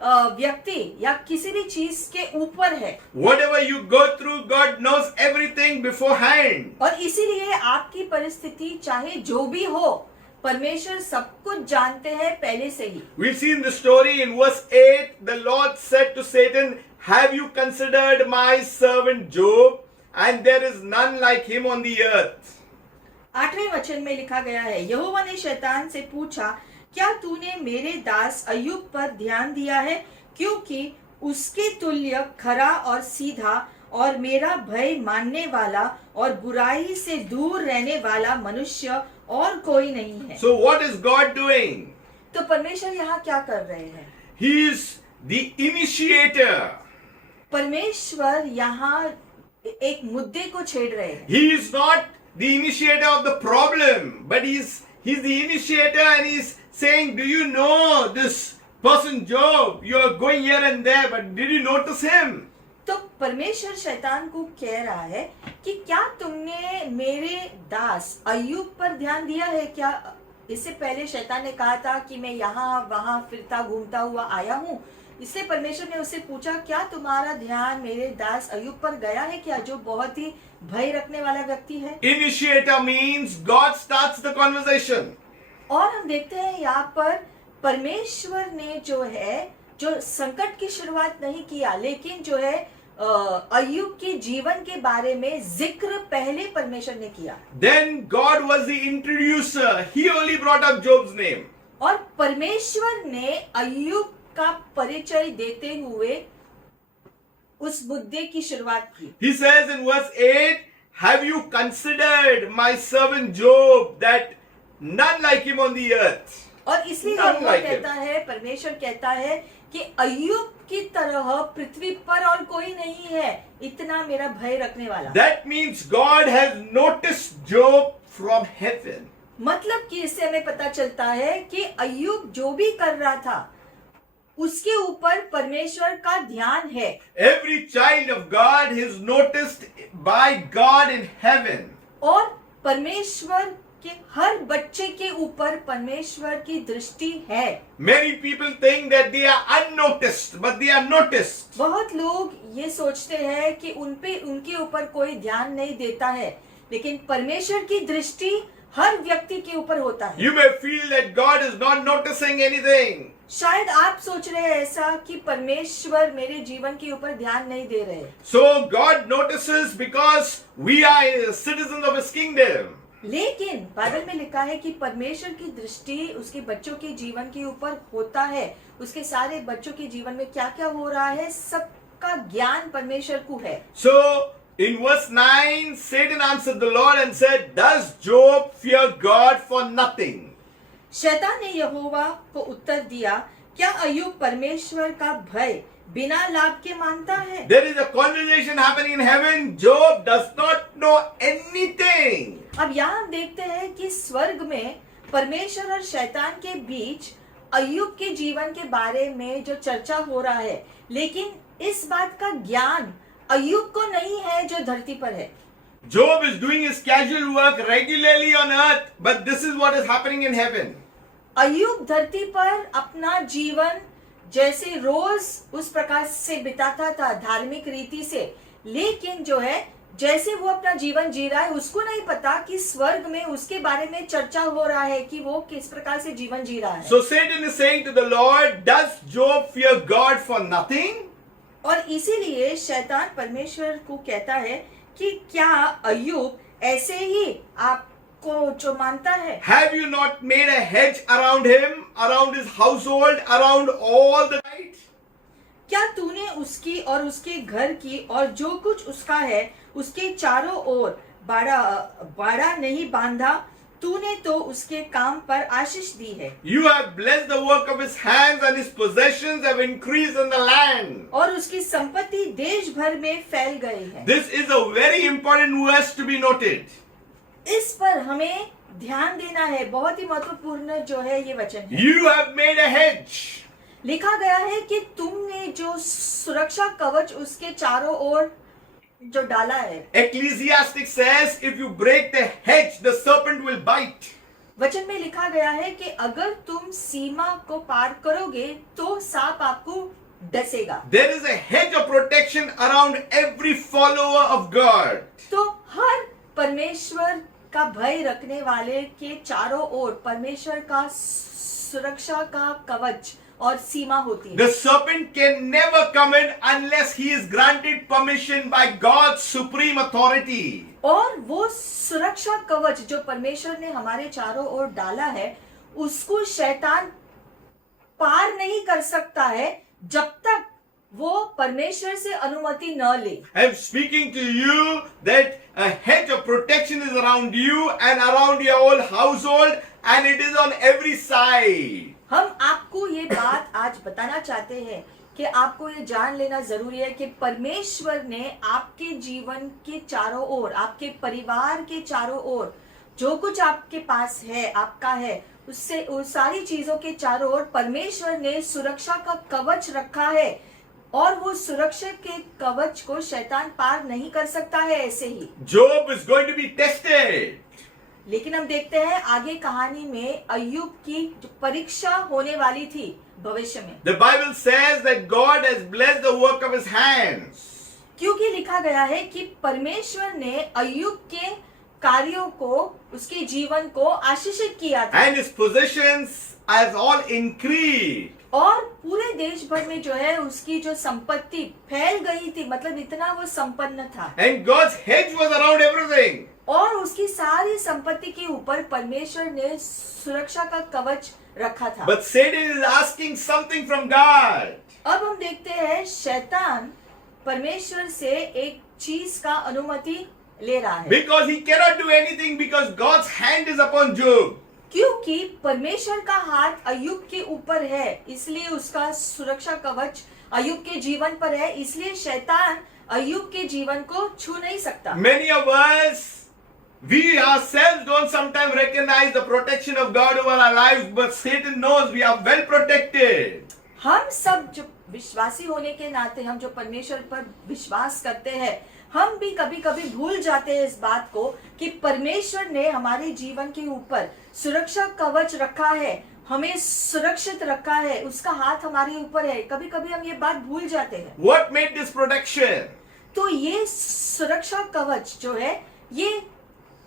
व्यक्ति या किसी भी चीज के ऊपर है। Whatever you go through, God knows everything beforehand. और इसीलिए आपकी परिस्थिति चाहे जो भी हो, परमेश्वर सब कुछ जानते हैं पहले से ही। We see in the story in verse 8, the Lord said to Satan, "Have you considered my servant Job? And there is none like him on the earth." 8वें वचन में लिखा गया है, यहोवा ने शैतान से पूछा, क्या तूने मेरे दास अय्यूब पर ध्यान दिया है, क्योंकि उसके तुल्य खरा और सीधा और मेरा भय मानने वाला और बुराई से दूर रहने वाला मनुष्य और कोई नहीं है। So what is God doing? तो परमेश्वर यहाँ क्या कर रहे हैं? He is the initiator. परमेश्वर यहाँ एक मुद्दे को छेड़ रहे हैं। He is not the initiator of the problem, but he's the initiator, and he's saying, "Do you know this person Job? You are going here and there, but did you notice him?" तो परमेश्वर शैतान को कह रहा है कि क्या तुमने मेरे दास अय्यूब पर ध्यान दिया है क्या? इससे पहले शैतान ने कहा था कि मैं यहाँ वहाँ फिरता घूमता हुआ आया हूँ। इससे परमेश्वर ने उससे पूछा, क्या तुम्हारा ध्यान मेरे दास अय्यूब पर गया है क्या, जो बहुत ही भय रखने वाला व्यक्ति है? Initiator means God starts the conversation. और हम देखते हैं यहाँ पर परमेश्वर ने जो संकट की शुरुआत नहीं किया, लेकिन जो है अय्यूब के जीवन के बारे में जिक्र पहले परमेश्वर ने किया। Then God was the introducer. He only brought up Job's name. और परमेश्वर ने अय्यूब का परिचय देते हुए उस मुद्दे की शुरुआत की। He says in verse 8, "Have you considered my servant Job, that none like him on the earth?" और इसलिए None यहोवा like him. कहता है, परमेश्वर कहता है कि अय्यूब की तरह पृथ्वी पर और कोई नहीं है, इतना मेरा भय रखने वाला। That means God has noticed Job from heaven. मतलब कि इससे हमें पता चलता है कि अय्यूब जो भी कर रहा था उसके ऊपर परमेश्वर का ध्यान है। Every child of God is noticed by God in heaven. और परमेश्वर के हर बच्चे के ऊपर परमेश्वर की दृष्टि है। Many people think that they are unnoticed, but they are noticed. बहुत लोग ये सोचते हैं कि उनके ऊपर कोई ध्यान नहीं देता है, लेकिन परमेश्वर की दृष्टि हर व्यक्ति के ऊपर होता है। You may feel that God is not noticing anything. शायद आप सोच रहे हैं ऐसा कि परमेश्वर मेरे जीवन के ऊपर ध्यान नहीं दे रहे। So God notices because we are citizens of His kingdom. लेकिन बाइबल में लिखा है कि परमेश्वर की दृष्टि उसके बच्चों के जीवन के ऊपर होता है। उसके सारे बच्चों के जीवन में क्या क्या हो रहा है, सबका ज्ञान परमेश्वर को है। So in verse 9, Satan answered the Lord and said, "Does Job fear God for nothing?" शैतान ने यहोवा को उत्तर दिया, क्या अय्यूब परमेश्वर का भय बिना लाभ के मानता है? There is a conversation happening in heaven. Job does not know anything. अब यहाँ हम देखते हैं कि स्वर्ग में परमेश्वर और शैतान के बीच अय्यूब के जीवन के बारे में जो चर्चा हो रहा है, लेकिन इस बात का ज्ञान अय्यूब को नहीं है जो धरती पर है। Job is doing his casual work regularly on earth, but this is what is happening in heaven. अय्यूब धरती पर अपना जीवन जैसे रोज उस प्रकार से बिताता था, धार्मिक रीति से, लेकिन जो है जैसे वो अपना जीवन जी रहा है उसको नहीं पता कि स्वर्ग में उसके बारे में चर्चा हो रहा है कि वो किस प्रकार से जीवन जी रहा है। So Satan is saying to the Lord, "Does Job fear God for nothing?" और इसीलिए शैतान परमेश्वर को कहता है कि क्या अय्यूब ऐसे ही आपको जो मानता है? Have you not made a hedge around him, around his household, around all the night? क्या तूने उसकी और उसके घर की और जो कुछ उसका है उसके चारों ओर बाड़ा नहीं बांधा? तूने तो उसके काम पर आशीष दी है। You have blessed the work of his hands, and his possessions have increased in the land. और उसकी संपत्ति देश भर में फैल गई है। This is a very important verse to be noted. इस पर हमें ध्यान देना है, बहुत ही महत्वपूर्ण जो है ये वचन है। You have made a hedge. लिखा गया है कि तुमने जो सुरक्षा कवच उसके चारों ओर जो डाला है। Ecclesiastic says, if you break the hedge, the serpent will bite. वचन में लिखा गया है कि अगर तुम सीमा को पार करोगे तो सांप आपको डसेगा। There is a hedge of protection around every follower of God. तो हर परमेश्वर का भय रखने वाले के चारों ओर परमेश्वर का सुरक्षा का कवच और सीमा होती है। The serpent can never come in unless he is granted permission by God's supreme authority. और वो सुरक्षा कवच जो परमेश्वर ने हमारे चारों ओर डाला है, उसको शैतान पार नहीं कर सकता है जब तक वो परमेश्वर से अनुमति न ले। I am speaking to you that a hedge of protection is around you and around your whole household, and it is on every side. हम आपको ये बात आज बताना चाहते हैं कि आपको ये जान लेना जरूरी है कि परमेश्वर ने आपके जीवन के चारों ओर, आपके परिवार के चारों ओर जो कुछ आपके पास है, आपका है, उससे उस सारी चीजों के चारों ओर परमेश्वर ने सुरक्षा का कवच रखा है, और वो सुरक्षा के कवच को शैतान पार नहीं कर सकता है ऐसे ही। Job is going to be tested. लेकिन हम देखते हैं आगे कहानी में अय्यूब की जो परीक्षा होने वाली थी भविष्य में, The Bible says that God has blessed the work of his hands. क्योंकि लिखा गया है कि परमेश्वर ने अय्यूब के कार्यों को, उसके जीवन को आशीषित किया था, And his possessions has all increased. और पूरे देश भर में जो है उसकी जो संपत्ति फैल गई थी, मतलब इतना वो संपन्न था, And God's hedge was around everything. और उसकी सारी संपत्ति के ऊपर परमेश्वर ने सुरक्षा का कवच रखा था। But Satan is asking something from God. अब हम देखते हैं शैतान परमेश्वर से एक चीज का अनुमति ले रहा है, Because he cannot do anything because God's hand is upon Job. क्योंकि परमेश्वर का हाथ अय्यूब के ऊपर है, इसलिए उसका सुरक्षा कवच अय्यूब के जीवन पर है, इसलिए शैतान अय्यूब के जीवन को छू नहीं सकता। Many of us, we ourselves don't sometimes recognize the protection of God over our lives, but Satan knows we are well protected. हम सब जो विश्वासी होने के नाते, हम जो परमेश्वर पर विश्वास करते हैं, हम भी कभी कभी भूल जाते हैं इस बात को कि परमेश्वर ने हमारे जीवन के ऊपर सुरक्षा कवच रखा है, हमें सुरक्षित रखा है, उसका हाथ हमारे ऊपर है। कभी कभी हम ये बात भूल जाते हैं। What made this protection? तो ये सुरक्षा कवच जो है, ये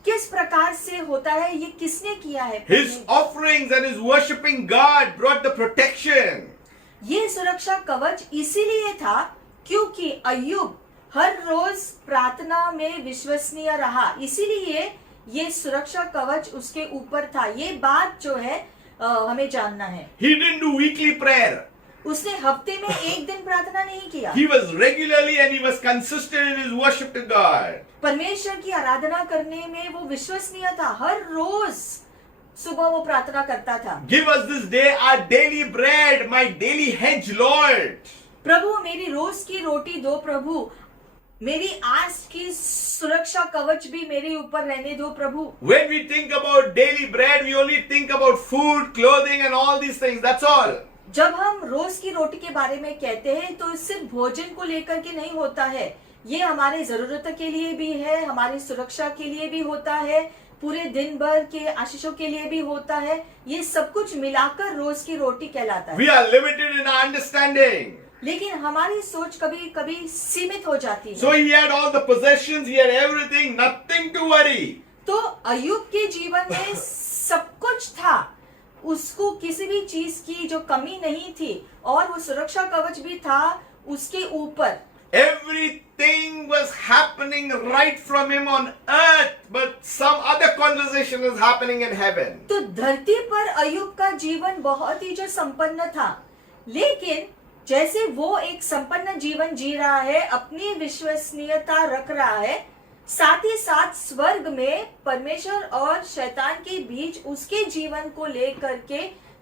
किस प्रकार से होता है, ये किसने किया है? His offerings and his worshipping God brought the protection. ये सुरक्षा कवच इसीलिए था क्योंकि अय्यूब हर रोज प्रार्थना में विश्वसनीय रहा, इसीलिए ये सुरक्षा कवच उसके ऊपर था। ये बात जो है हमें जानना है। He didn't do weekly prayer. उसने हफ्ते में एक दिन प्रार्थना नहीं किया। He was regularly and he was consistent in his worship to God. परमेश्वर की आराधना करने में वो विश्वसनीय था, हर रोज सुबह वो प्रार्थना करता था। Give us this day our daily bread, my daily hedge, Lord. प्रभु मेरी रोज की रोटी दो, प्रभु मेरी आज की सुरक्षा कवच भी मेरे ऊपर रहने दो प्रभु। When we think about daily bread, we only think about food, clothing and all these things. That's all. जब हम रोज की रोटी के बारे में कहते हैं तो सिर्फ भोजन को लेकर के नहीं होता है, ये हमारे जरूरत के लिए भी है, हमारी सुरक्षा के लिए भी होता है, पूरे दिन भर के आशीषों के लिए भी होता है। ये सब कुछ मिलाकर रोज की रोटी कहलाता है। We are limited in our understanding. लेकिन हमारी सोच कभी कभी सीमित हो जाती है। So he had all the possessions, he had everything, nothing to worry. तो अय्यूब के जीवन में सब कुछ था, उसको किसी भी चीज की जो कमी नहीं थी, और वो सुरक्षा कवच भी था उसके ऊपर। Everything was happening right from him on earth, but some other conversation is happening in heaven. तो धरती पर अय्यूब का जीवन बहुत ही जो संपन्न था, लेकिन जैसे वो एक संपन्न जीवन जी रहा है, अपनी विश्वसनीयता रख रहा है, साथ ही साथ स्वर्ग में परमेश्वर और शैतान के बीच उसके जीवन को लेकर के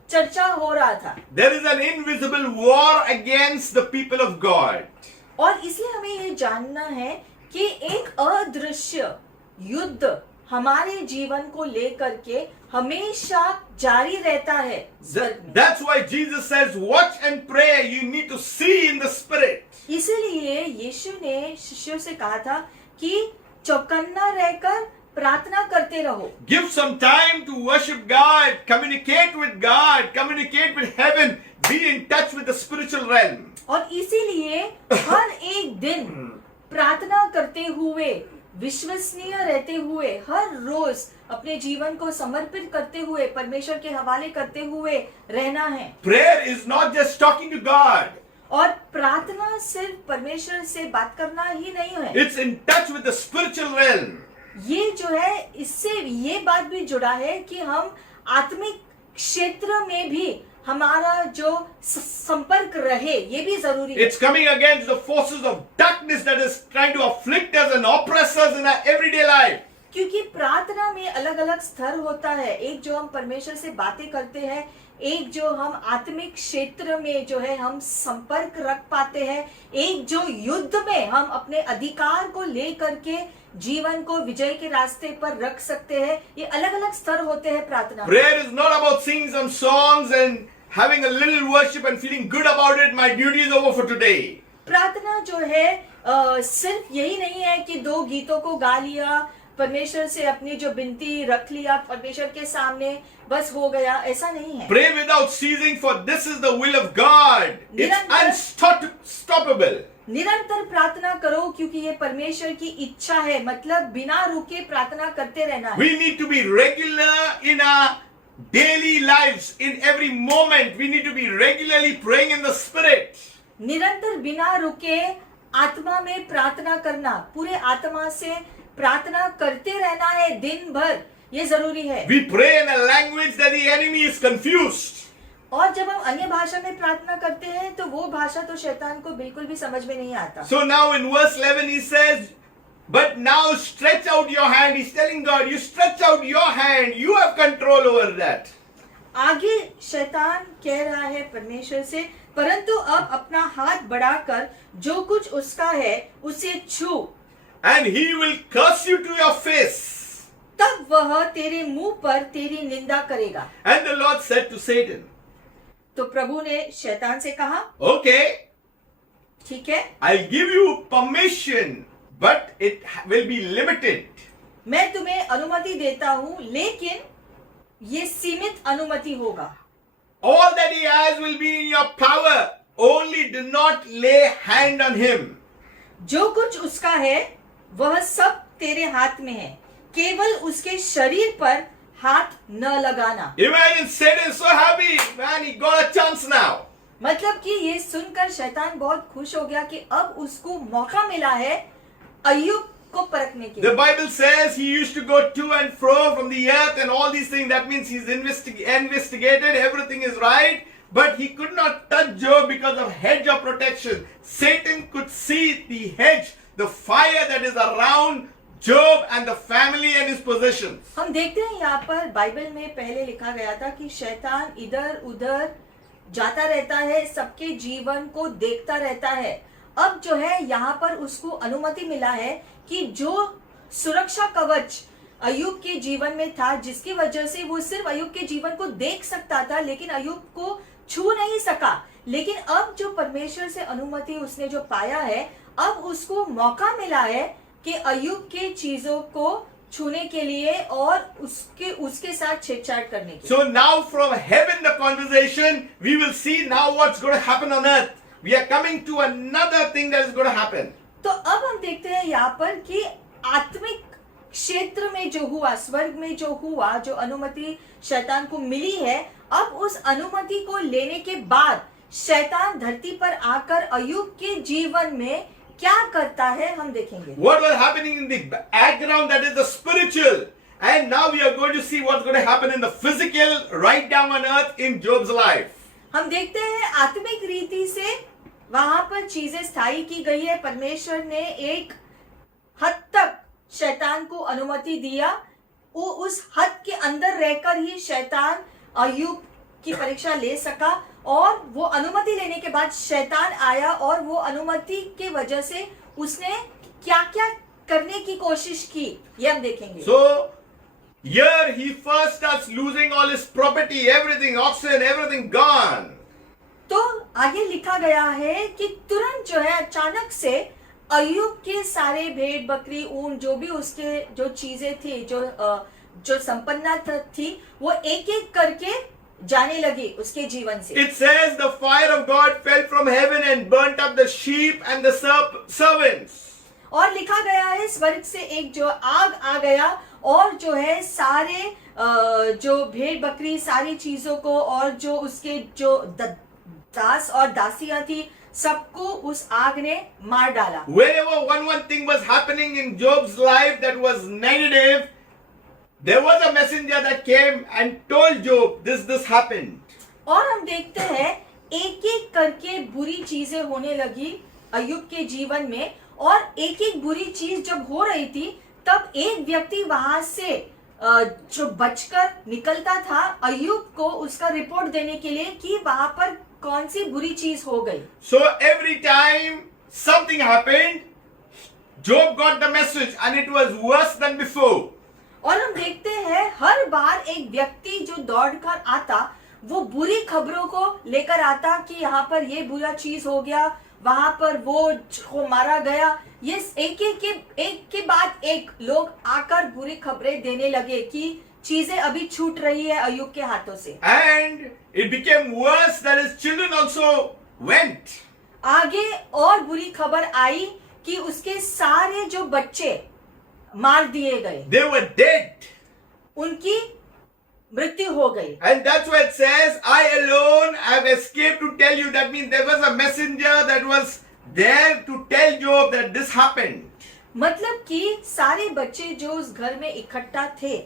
चर्चा हो रहा था। There is an invisible war against the people of God. और इसलिए हमें ये जानना है कि एक अदृश्य युद्ध हमारे जीवन को लेकर के हमेशा जारी रहता है स्वर्ग में। That's why Jesus says, watch and pray. You need to see in the spirit. इसीलिए यीशु ने शिष्यों से कहा था कि चौकन्ना रहकर प्रार्थना करते रहो। Give some time to worship God, communicate with God, communicate with heaven, be in touch with the spiritual realm. और इसीलिए हर एक दिन प्रार्थना करते हुए विश्वसनीय रहते हुए, हर रोज अपने जीवन को समर्पित करते हुए, परमेश्वर के हवाले करते हुए रहना है। Prayer is not just talking to God. और प्रार्थना सिर्फ परमेश्वर से बात करना ही नहीं है, It's in touch with the spiritual realm. ये जो है इससे ये बात भी जुड़ा है कि हम आत्मिक क्षेत्र में भी हमारा जो संपर्क रहे, ये भी जरूरी है। It's coming against the forces of darkness that is trying to afflict us and oppress us in our everyday life. क्योंकि प्रार्थना में अलग अलग स्तर होता है, एक जो हम परमेश्वर से बातें करते हैं, एक जो हम आत्मिक क्षेत्र में जो है हम संपर्क रख पाते हैं, एक जो युद्ध में हम अपने अधिकार को लेकर के जीवन को विजय के रास्ते पर रख सकते हैं। ये अलग अलग स्तर होते हैं प्रार्थना। Prayer is not about singing some songs and having a little worship and feeling good about it. My duty is over for today. प्रार्थना जो है सिर्फ यही नहीं है कि दो गीतों को गा लिया, परमेश्वर से अपनी जो विनती रख लिया परमेश्वर के सामने, बस हो गया, ऐसा नहीं है। Pray without ceasing, for this is the will of God. It's unstoppable. निरंतर प्रार्थना करो क्योंकि ये परमेश्वर की इच्छा है, मतलब बिना रुके प्रार्थना करते रहना है। We need to be regular in our daily lives. In every moment, we need to be regularly praying in the Spirit. निरंतर बिना रुके आत्मा में प्रार्थना करना, पूरे आत्मा से प्रार्थना करते रहना है दिन भर, ये जरूरी है। We pray in a language that the enemy is confused. और जब हम अन्य भाषा में प्रार्थना करते हैं तो वो भाषा तो शैतान को बिल्कुल भी समझ में नहीं आता। So now in verse 11 he says, but now stretch out your hand. He's telling God, you stretch out your hand. You have control over that. आगे शैतान कह रहा है परमेश्वर से, परंतु अब अपना हाथ बढ़ाकर जो कुछ उसका है उसे छू, And he will curse you to your face. तब वह तेरे मुंह पर तेरी निंदा करेगा। And the Lord said to Satan, तो प्रभु ने शैतान से कहा, okay, ठीक है, I'll give you permission, but it will be limited. मैं तुम्हें अनुमति देता हूँ, लेकिन ये सीमित अनुमति होगा। All that he has will be in your power. Only do not lay hand on him. जो कुछ उसका है वह सब तेरे हाथ में है, केवल उसके शरीर पर हाथ न लगाना। Imagine Satan is so happy, man, he got a chance now. मतलब कि ये सुनकर शैतान बहुत खुश हो गया कि अब उसको मौका मिला है अय्यूब को परखने के The लिए। Bible says he used to go to and fro from the earth and all these things. That means he's investigated, everything is right. But he could not touch Job because of hedge of protection. Satan could see the hedge, the fire that is around Job and the family and his possessions. हम देखते हैं यहाँ पर Bible में पहले लिखा गया था कि शैतान इधर उधर जाता रहता है, सबके जीवन को देखता रहता है। अब जो है यहाँ पर उसको अनुमति मिला है कि जो सुरक्षा कवच अय्यूब के जीवन में था, जिसकी वजह से वो सिर्फ अय्यूब के जीवन को देख सकता था लेकिन अय्यूब को छू नहीं सका, लेकिन अब जो परमेश्वर से अनुमति उसने जो पाया है, अब उसको मौका मिला है कि अय्यूब के चीजों को छूने के लिए और उसके साथ छेड़छाड़ करने के लिए। So now from heaven the conversation, we will see now what's going to happen on earth. We are coming to another thing that is going to happen. तो अब हम देखते हैं यहाँ पर कि आत्मिक क्षेत्र में जो हुआ, स्वर्ग में जो हुआ, जो अनुमति शैतान को मिली है, अब उस अनुमति को लेने के बाद शैतान धरती पर आकर अय्यूब के जीवन में क्या करता है हम देखेंगे। What was happening in the background, that is the spiritual. And now we are going to see what's going to happen in the physical right down on earth in Job's life. हम देखते हैं आत्मिक रीति से वहां पर चीजें स्थायी की गई है। परमेश्वर ने एक हद तक शैतान को अनुमति दिया, वो उस हद के अंदर रहकर ही शैतान अय्यूब की परीक्षा ले सका, और वो अनुमति लेने के बाद शैतान आया और वो अनुमति के वजह से उसने क्या क्या करने की कोशिश की, ये हम देखेंगे। So here he first starts losing all his property, everything, oxen, everything gone. तो आगे लिखा गया है कि तुरंत जो है अचानक से अय्यूब के सारे भेड़ बकरी ऊंट जो भी उसके जो चीजें थी, जो संपन्नता थी, वो एक एक करके जाने लगी उसके जीवन से। It says the fire of God fell from heaven and burnt up the sheep and the servants. और लिखा गया है स्वर्ग से एक जो आग आ गया और जो है सारे जो भेड़ बकरी सारी चीजों को और जो उसके जो दास और दासियां थी सबको उस आग ने मार डाला। Whenever one thing was happening in Job's life that was negative, there was a messenger that came and told Job, this happened. और हम देखते हैं एक एक करके बुरी चीजें होने लगी अय्यूब के जीवन में, और एक एक बुरी चीज जब हो रही थी तब एक व्यक्ति वहां से जो बचकर निकलता था अय्यूब को उसका रिपोर्ट देने के लिए कि वहां पर कौन सी बुरी चीज हो गई। So every time something happened, Job got the message and it was worse than before. और हम देखते हैं हर बार एक व्यक्ति जो दौड़कर आता वो बुरी खबरों को लेकर आता कि यहाँ पर ये बुरा चीज हो गया, वहां पर वो मारा गया। ये एक के बाद एक लोग आकर बुरी खबरें देने लगे कि चीजें अभी छूट रही है अय्यूब के हाथों से। And it became worse that his children also went. आगे और बुरी खबर आई कि उसके सारे जो बच्चे मार दिए गए, They were dead. उनकी मृत्यु हो गई। And that's why it says, I alone have escaped to tell you. That means there was a messenger that was there to tell Job that this happened. मतलब कि सारे बच्चे जो उस घर में इकट्ठा थे,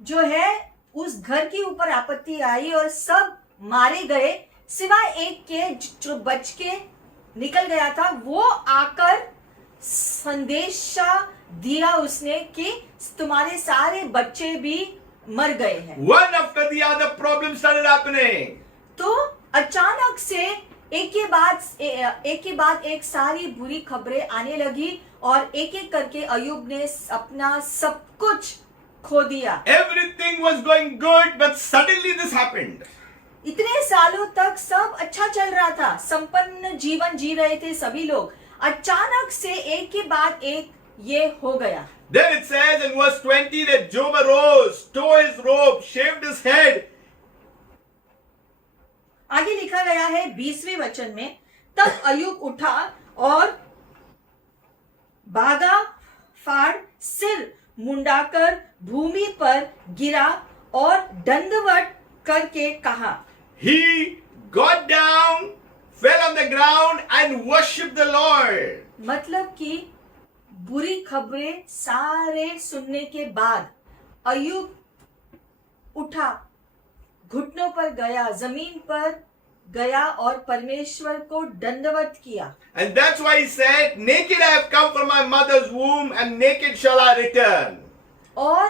जो है उस घर के ऊपर आपत्ति आई और सब मारे गए सिवाय एक के जो बच के निकल गया था। वो आकर संदेशा दिया उसने कि तुम्हारे सारे बच्चे भी मर गए हैं। One after the other problems started happening. तो अचानक से एक के बाद एक सारी बुरी खबरें आने लगी और एक एक करके अय्यूब ने अपना सब कुछ खो दिया। Everything was going good, but suddenly this happened. इतने सालों तक सब अच्छा चल रहा था, संपन्न जीवन जी रहे थे सभी लोग, अचानक से एक के बाद एक ये हो गया। Then it says in verse 20 that Job arose, tore his robe, shaved his head. आगे लिखा गया है 20वें वचन में, तब अय्यूब उठा और बागा फाड़ सिर मुंडाकर भूमि पर गिरा और दंडवत करके कहा। He got down, fell on the ground and worshipped the Lord. मतलब कि बुरी खबरें सारे सुनने के बाद अय्यूब उठा, घुटनों पर गया, जमीन पर गया और परमेश्वर को दंडवत किया। And that's why he said, naked I have come from my mother's womb and naked shall I return. और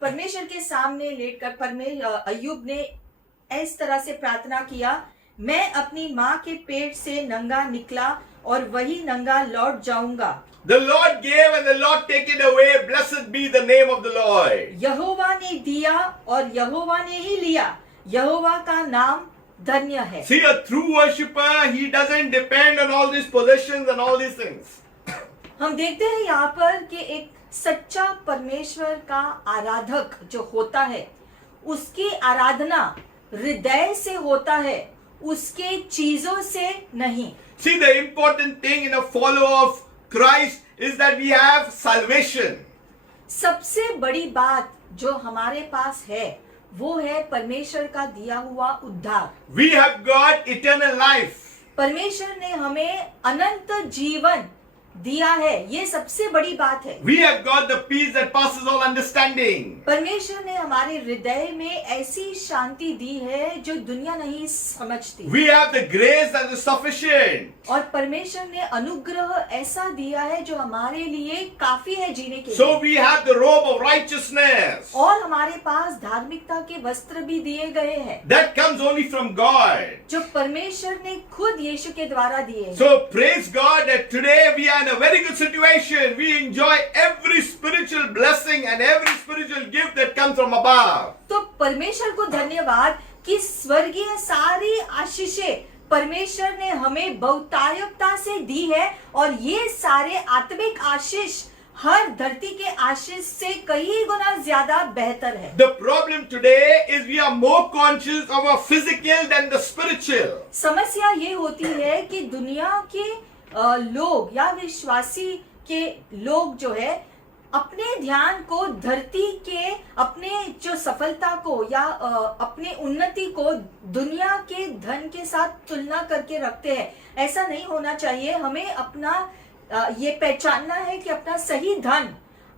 परमेश्वर के सामने लेटकर अय्यूब ने इस तरह से प्रार्थना किया, मैं अपनी माँ के पेट से नंगा निकला और वही नंगा लौट जाऊंगा। The Lord gave and the Lord take it away. Blessed be the name of the Lord. यहोवा ने दिया और यहोवा ने ही लिया, यहोवा का नाम धन्य है। See, a true worshipper, he doesn't depend on all these possessions and all these things. हम देखते हैं यहाँ पर कि एक सच्चा परमेश्वर का आराधक जो होता है उसकी आराधना हृदय से होता है, उसके चीजों से नहीं। See, the important thing in a follower of Christ is that we have salvation. सबसे बड़ी बात जो हमारे पास है वो है परमेश्वर का दिया हुआ उद्धार। We have got eternal life. परमेश्वर ने हमें अनंत जीवन दिया है, ये सबसे बड़ी बात है। We have got the peace that passes all understanding. परमेश्वर ने हमारे हृदय में ऐसी शांति दी है जो दुनिया नहीं समझती। We have the grace that is sufficient. और परमेश्वर ने अनुग्रह ऐसा दिया है जो हमारे लिए काफी है जीने के So लिए। we have the robe of righteousness. और हमारे पास धार्मिकता के वस्त्र भी दिए गए हैं That comes only from God. जो परमेश्वर ने खुद यीशु के द्वारा दिए हैं। So praise God that today we are in a very good situation. We enjoy every spiritual blessing and every spiritual gift that comes from above. तो परमेश्वर को धन्यवाद कि स्वर्गीय सारी आशीषें परमेश्वर ने हमें बहुतायकता से दी है और ये सारे आत्मिक आशीष हर धरती के आशीष से कई गुना ज्यादा बेहतर है। The problem today is we are more conscious of our physical than the spiritual. समस्या ये होती है कि दुनिया के लोग या विश्वासी के लोग जो है अपने ध्यान को धरती के अपने जो सफलता को या अपने उन्नति को दुनिया के धन के साथ तुलना करके रखते हैं। ऐसा नहीं होना चाहिए। हमें अपना ये पहचानना है कि अपना सही धन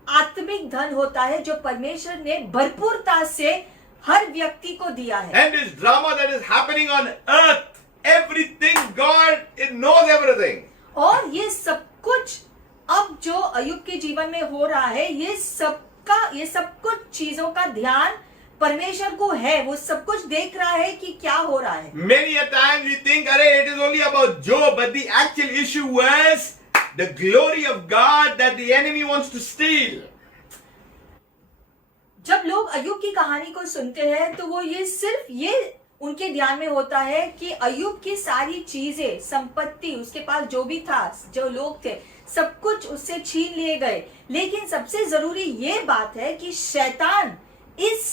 आत्मिक धन होता है जो परमेश्वर ने भरपूरता से हर व्यक्ति को दिया है। And this drama that is happening on earth, everything, God it knows everything. और ये सब कुछ अब जो अय्यूब के जीवन में हो रहा है, ये सब कुछ चीजों का ध्यान परमेश्वर को है। वो सब कुछ देख रहा है कि क्या हो रहा है। Many a time we think, "Arey, it is only about Job," but the actual issue was the glory of God that the enemy wants to steal. जब लोग अय्यूब की कहानी को सुनते हैं तो वो ये उनके ध्यान में होता है कि अय्यूब की सारी चीजें, संपत्ति, उसके पास जो भी था, जो लोग थे, सब कुछ उससे छीन लिए गए। लेकिन सबसे जरूरी ये बात है कि शैतान इस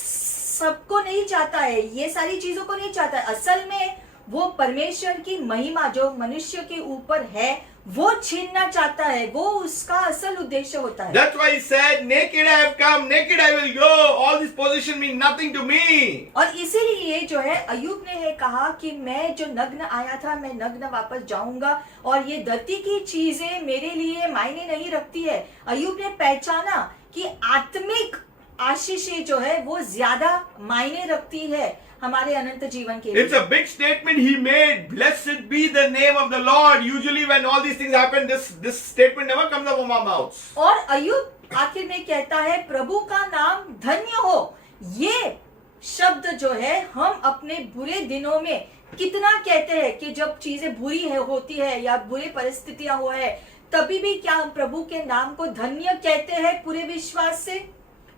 सब को नहीं चाहता है, ये सारी चीजों को नहीं चाहता है। असल में वो परमेश्वर की महिमा जो मनुष्य के ऊपर है वो छीनना चाहता है। वो उसका असल उद्देश्य होता है। That's why he said, "Naked I have come, naked I will go. All this possession mean nothing to me." और इसीलिए जो है अय्यूब ने कहा कि मैं जो नग्न आया था मैं नग्न वापस जाऊंगा और ये धरती की चीजें मेरे लिए मायने नहीं रखती है। अय्यूब ने पहचाना कि आत्मिक आशीषें जो है वो ज्यादा मायने रखती है हमारे अनंत जीवन के लिए। It's a big statement he made. Blessed be the name of the Lord. Usually when all these things happen, this statement never comes out of our mouths. और अय्यूब आखिर में कहता है प्रभु का नाम धन्य हो। ये शब्द जो है हम अपने बुरे दिनों में कितना कहते हैं कि जब चीजें बुरी होती है या बुरी परिस्थितियां हो है, तभी भी क्या हम प्रभु के नाम को धन्य कहते हैं पूरे विश्वास से?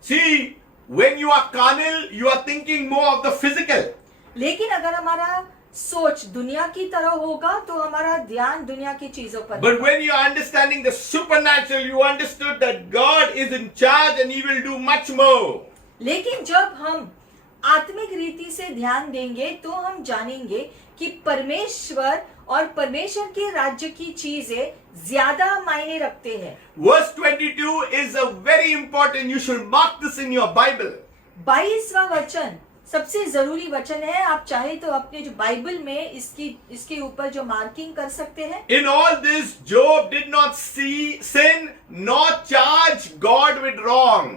See, when you are carnal, you are thinking more of the physical. लेकिन अगर हमारा सोच दुनिया की तरह होगा तो हमारा ध्यान दुनिया की चीजों पर But होगा। when you are understanding the supernatural, you understood that God is in charge and He will do much more. लेकिन जब हम आत्मिक रीति से ध्यान देंगे तो हम जानेंगे कि परमेश्वर और परमेश्वर के राज्य की चीजें ज्यादा मायने रखते हैं। Verse 22 is a very important, you should mark this in your Bible. 22वां वचन सबसे जरूरी वचन है। आप चाहे तो अपने जो बाइबल में इसके ऊपर जो मार्किंग कर सकते हैं। In all this, Job did not sin nor charge God with wrong.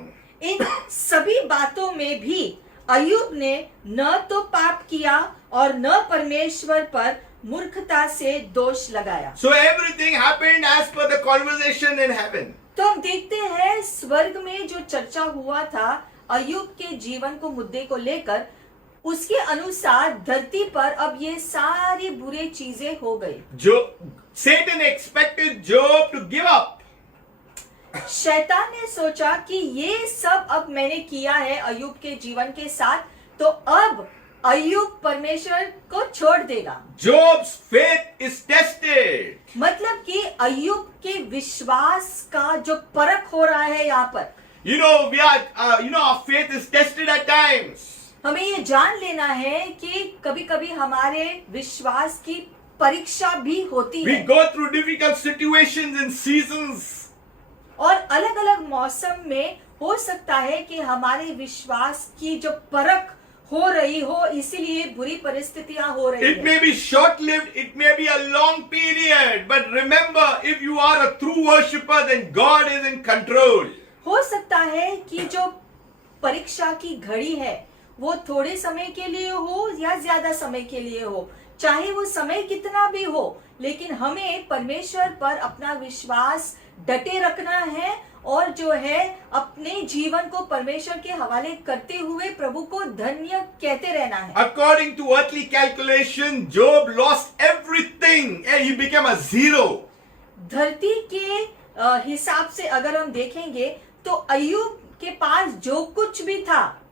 इन सभी बातों में भी अय्यूब ने न तो पाप किया और न परमेश्वर पर मूर्खता से दोष लगाया। So everything happened as per the conversation in heaven. तो हम देखते हैं स्वर्ग में जो चर्चा हुआ था अय्यूब के जीवन को मुद्दे को लेकर, उसके अनुसार धरती पर अब ये सारी बुरी चीजें हो गई। Satan expected Job to give up. शैतान ने सोचा कि ये सब अब मैंने किया है अय्यूब के जीवन के साथ, तो अब अय्यूब परमेश्वर को छोड़ देगा। Job's faith is tested. मतलब कि अय्यूब के विश्वास का जो परख हो रहा है यहाँ पर। Our faith is tested at times. हमें ये जान लेना है कि कभी-कभी हमारे विश्वास की परीक्षा भी होती We है go through difficult situations and seasons. और अलग-अलग मौसम में हो सकता है कि हमारे विश्वास की जो परख हो रही हो, इसीलिए बुरी परिस्थितियां हो रही It है। may be short-lived, it may be a long period, but remember, if you are a true worshipper, then God is in control. हो सकता है कि जो परीक्षा की घड़ी है वो थोड़े समय के लिए हो या ज्यादा समय के लिए हो, चाहे वो समय कितना भी हो, लेकिन हमें परमेश्वर पर अपना विश्वास डटे रखना है और जो है अपने जीवन को परमेश्वर के हवाले करते हुए प्रभु को धन्य कहते रहना है। According to earthly calculation, Job lost everything and he became a zero. धरती के हिसाब से अगर हम देखेंगे तो अय्यूब के पास जो कुछ भी था,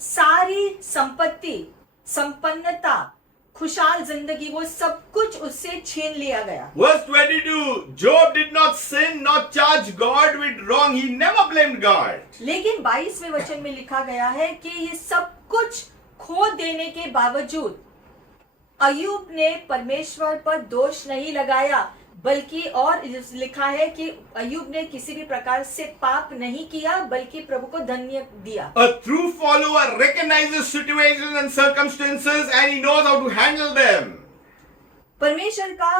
सारी संपत्ति, संपन्नता, खुशहाल जिंदगी, वो सब कुछ उससे छीन लिया गया। Verse 22, Job did not sin nor charge God with wrong. He never blamed God. लेकिन 22वें वचन में लिखा गया है कि ये सब कुछ खो देने के बावजूद अय्यूब ने परमेश्वर पर दोष नहीं लगाया, बल्कि और लिखा है कि अय्यूब ने किसी भी प्रकार से पाप नहीं किया बल्कि प्रभु को धन्य दिया। A true follower recognizes situations and circumstances and he knows how to handle them. परमेश्वर का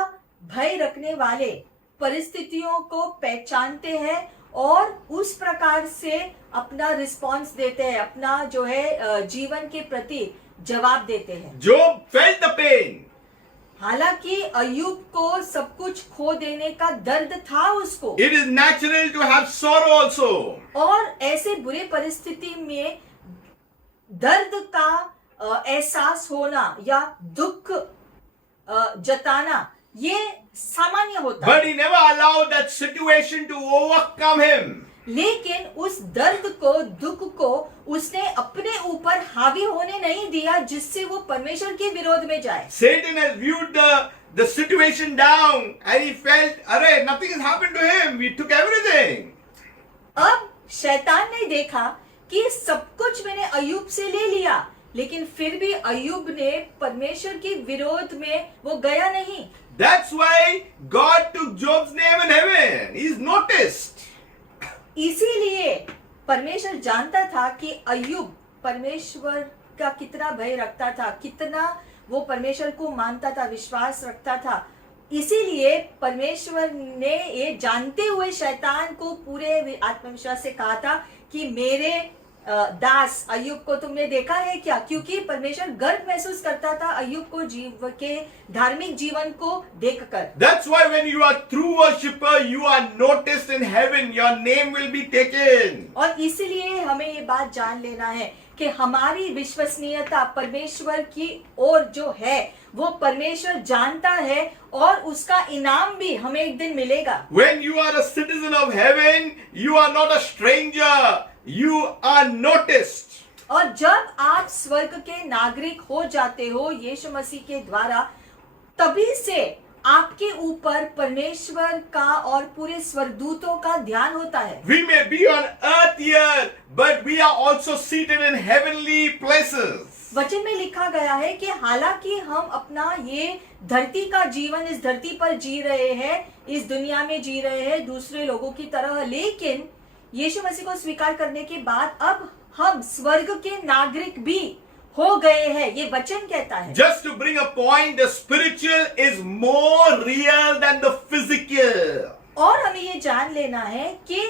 भय रखने वाले परिस्थितियों को पहचानते हैं और उस प्रकार से अपना रिस्पॉन्स देते हैं, अपना जो है जीवन के प्रति जवाब देते हैं। Job felt the pain. हालांकि अय्यूब को सब कुछ खो देने का दर्द था उसको, It is natural to have sorrow also. और ऐसे बुरे परिस्थिति में दर्द का एहसास होना या दुख जताना ये सामान्य होता है। But he never allowed that situation to overcome him. लेकिन उस दर्द को, दुख को उसने अपने ऊपर हावी होने नहीं दिया जिससे वो परमेश्वर के विरोध में जाए। Satan has viewed the situation down and he felt, अरे nothing has happened to him. We took everything. अब शैतान ने देखा कि सब कुछ मैंने अय्यूब से ले लिया, लेकिन फिर भी अय्यूब ने परमेश्वर के विरोध में वो गया नहीं। That's why God took Job's name in heaven. He's noticed. इसीलिए परमेश्वर जानता था कि अय्यूब परमेश्वर का कितना भय रखता था, कितना वो परमेश्वर को मानता था, विश्वास रखता था। इसीलिए परमेश्वर ने ये जानते हुए शैतान को पूरे आत्मविश्वास से कहा था कि मेरे दास अय्यूब को तुमने देखा है क्या, क्योंकि परमेश्वर गर्व महसूस करता था अय्यूब को जीव के धार्मिक जीवन को देखकर। That's why when you are true worshipper, you are noticed in heaven. Your name will be taken. और इसलिए हमें ये बात जान लेना है कि हमारी विश्वसनीयता परमेश्वर की ओर जो है वो परमेश्वर जानता है और उसका इनाम भी हमें एक दिन मिलेगा। When you are a citizen of heaven, you are not a stranger. You are noticed. और जब आप स्वर्ग के नागरिक हो जाते हो यीशु मसीह के द्वारा, तभी से आपके ऊपर परमेश्वर का और पूरे स्वर्गदूतों का ध्यान होता है। We may be on earth here, but we are also seated in heavenly places. वचन में लिखा गया है कि हालांकि हम अपना ये धरती का जीवन इस धरती पर जी रहे हैं, इस दुनिया में जी रहे हैं दूसरे लोगों की तरह, लेकिन यीशु मसीह को स्वीकार करने के बाद अब हम स्वर्ग के नागरिक भी हो गए हैं, ये वचन कहता है। Just to bring a point, the spiritual is more real than the physical. और हमें ये जान लेना है कि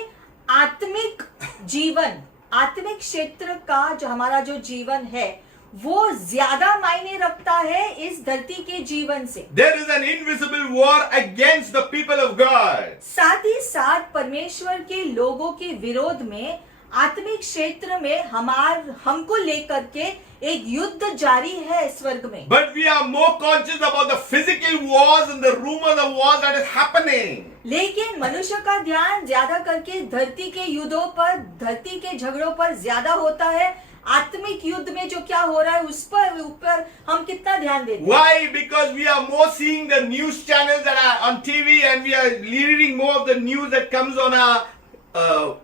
आत्मिक जीवन, आत्मिक क्षेत्र का जो हमारा जो जीवन है वो ज्यादा मायने रखता है इस धरती के जीवन से। There is an invisible war against the people of God. साथ ही साथ परमेश्वर के लोगों के विरोध में आत्मिक क्षेत्र में हमको लेकर के एक युद्ध जारी है स्वर्ग में। But we are more conscious about the physical wars and the rumors of wars that is happening. लेकिन मनुष्य का ध्यान ज्यादा करके धरती के युद्धों पर, धरती के झगड़ों पर ज्यादा होता है। आत्मिक युद्ध में जो क्या हो रहा है उस पर ऊपर हम कितना ध्यान देते हैं। Why? Because we are more seeing the news channels that are on TV and we are reading more of the news that comes on our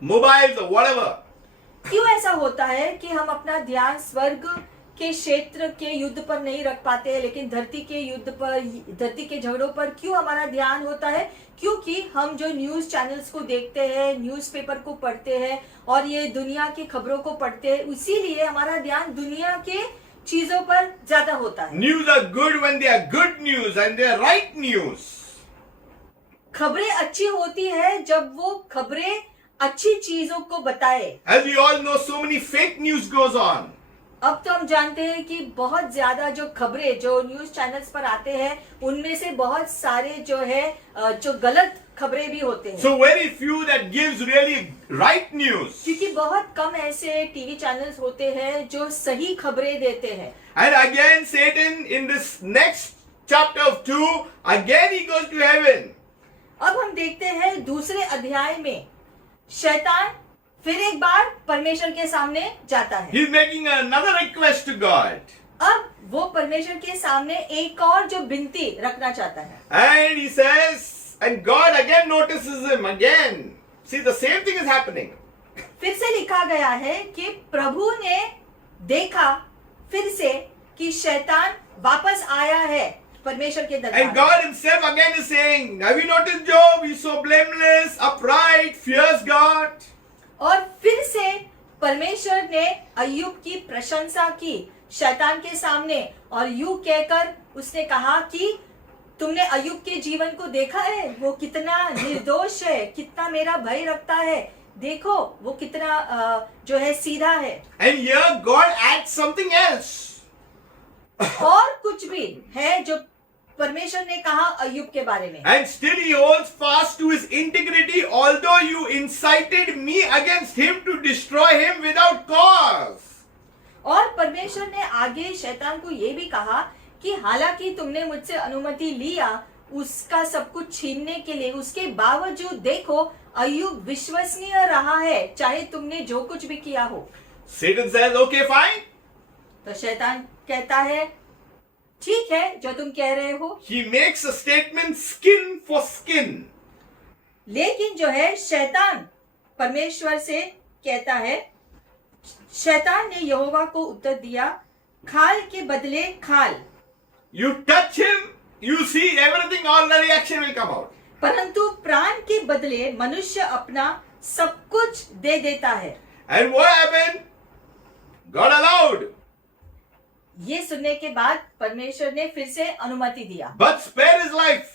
mobiles or whatever. क्यों ऐसा होता है कि हम अपना ध्यान स्वर्ग के क्षेत्र के युद्ध पर नहीं रख पाते हैं, लेकिन धरती के युद्ध पर, धरती के झगड़ों पर क्यों हमारा ध्यान होता है? क्योंकि हम जो न्यूज चैनल्स को देखते हैं, न्यूज़पेपर को पढ़ते हैं और ये दुनिया की खबरों को पढ़ते हैं, इसीलिए हमारा ध्यान दुनिया के चीजों पर ज्यादा होता है। News are good when they are good news and they are right news. खबरें अच्छी होती है जब वो खबरें अच्छी चीजों को बताए। As we all know, so many fake news goes on. अब तो हम जानते हैं कि बहुत ज्यादा जो खबरें जो न्यूज चैनल्स पर आते हैं उनमें से बहुत सारे जो है जो गलत खबरें भी होते हैं। So very few that gives really right news. क्योंकि बहुत कम ऐसे टीवी चैनल्स होते हैं जो सही खबरें देते हैं। And again Satan in this next chapter of 2, again he goes to heaven. अब हम देखते हैं दूसरे अध्याय में शैतान फिर एक बार परमेश्वर के सामने जाता है। He's making another request to God. अब वो परमेश्वर के सामने एक और जो विनती रखना चाहता है। And he says, and God again notices him again. See, the same thing is happening. फिर से लिखा गया है कि प्रभु ने देखा फिर से कि शैतान वापस आया है परमेश्वर के And दरबार। God Himself again is saying, have you noticed Job? He's so blameless, upright, fears God. और फिर से परमेश्वर ने अय्यूब की प्रशंसा की शैतान के सामने, और यूं कहकर उसने कहा कि तुमने अय्यूब के जीवन को देखा है, वो कितना निर्दोष है, कितना मेरा भय रखता है, देखो वो कितना जो है सीधा है। And here God adds something else. और कुछ भी है जो परमेश्वर ने कहा अय्यूब के बारे में। And still He holds fast to His integrity, although you incited me against him to destroy him without cause. और परमेश्वर ने आगे शैतान को ये भी कहा कि हालांकि तुमने मुझसे अनुमति लिया उसका सब कुछ छीनने के लिए, उसके बावजूद देखो अय्यूब विश्वसनीय रहा है, चाहे तुमने जो कुछ भी किया हो। Satan says, okay, fine. तो शैतान कहता है ठीक है जो तुम कह रहे हो। He makes a statement skin for skin. लेकिन जो है शैतान परमेश्वर से कहता है, शैतान ने यहोवा को उत्तर दिया, खाल के बदले खाल। You touch him, you see everything, all the reaction will come out. परंतु प्राण के बदले मनुष्य अपना सब कुछ दे देता है। And what happened? God allowed, ये सुनने के बाद परमेश्वर ने फिर से अनुमति दिया, but spare his life.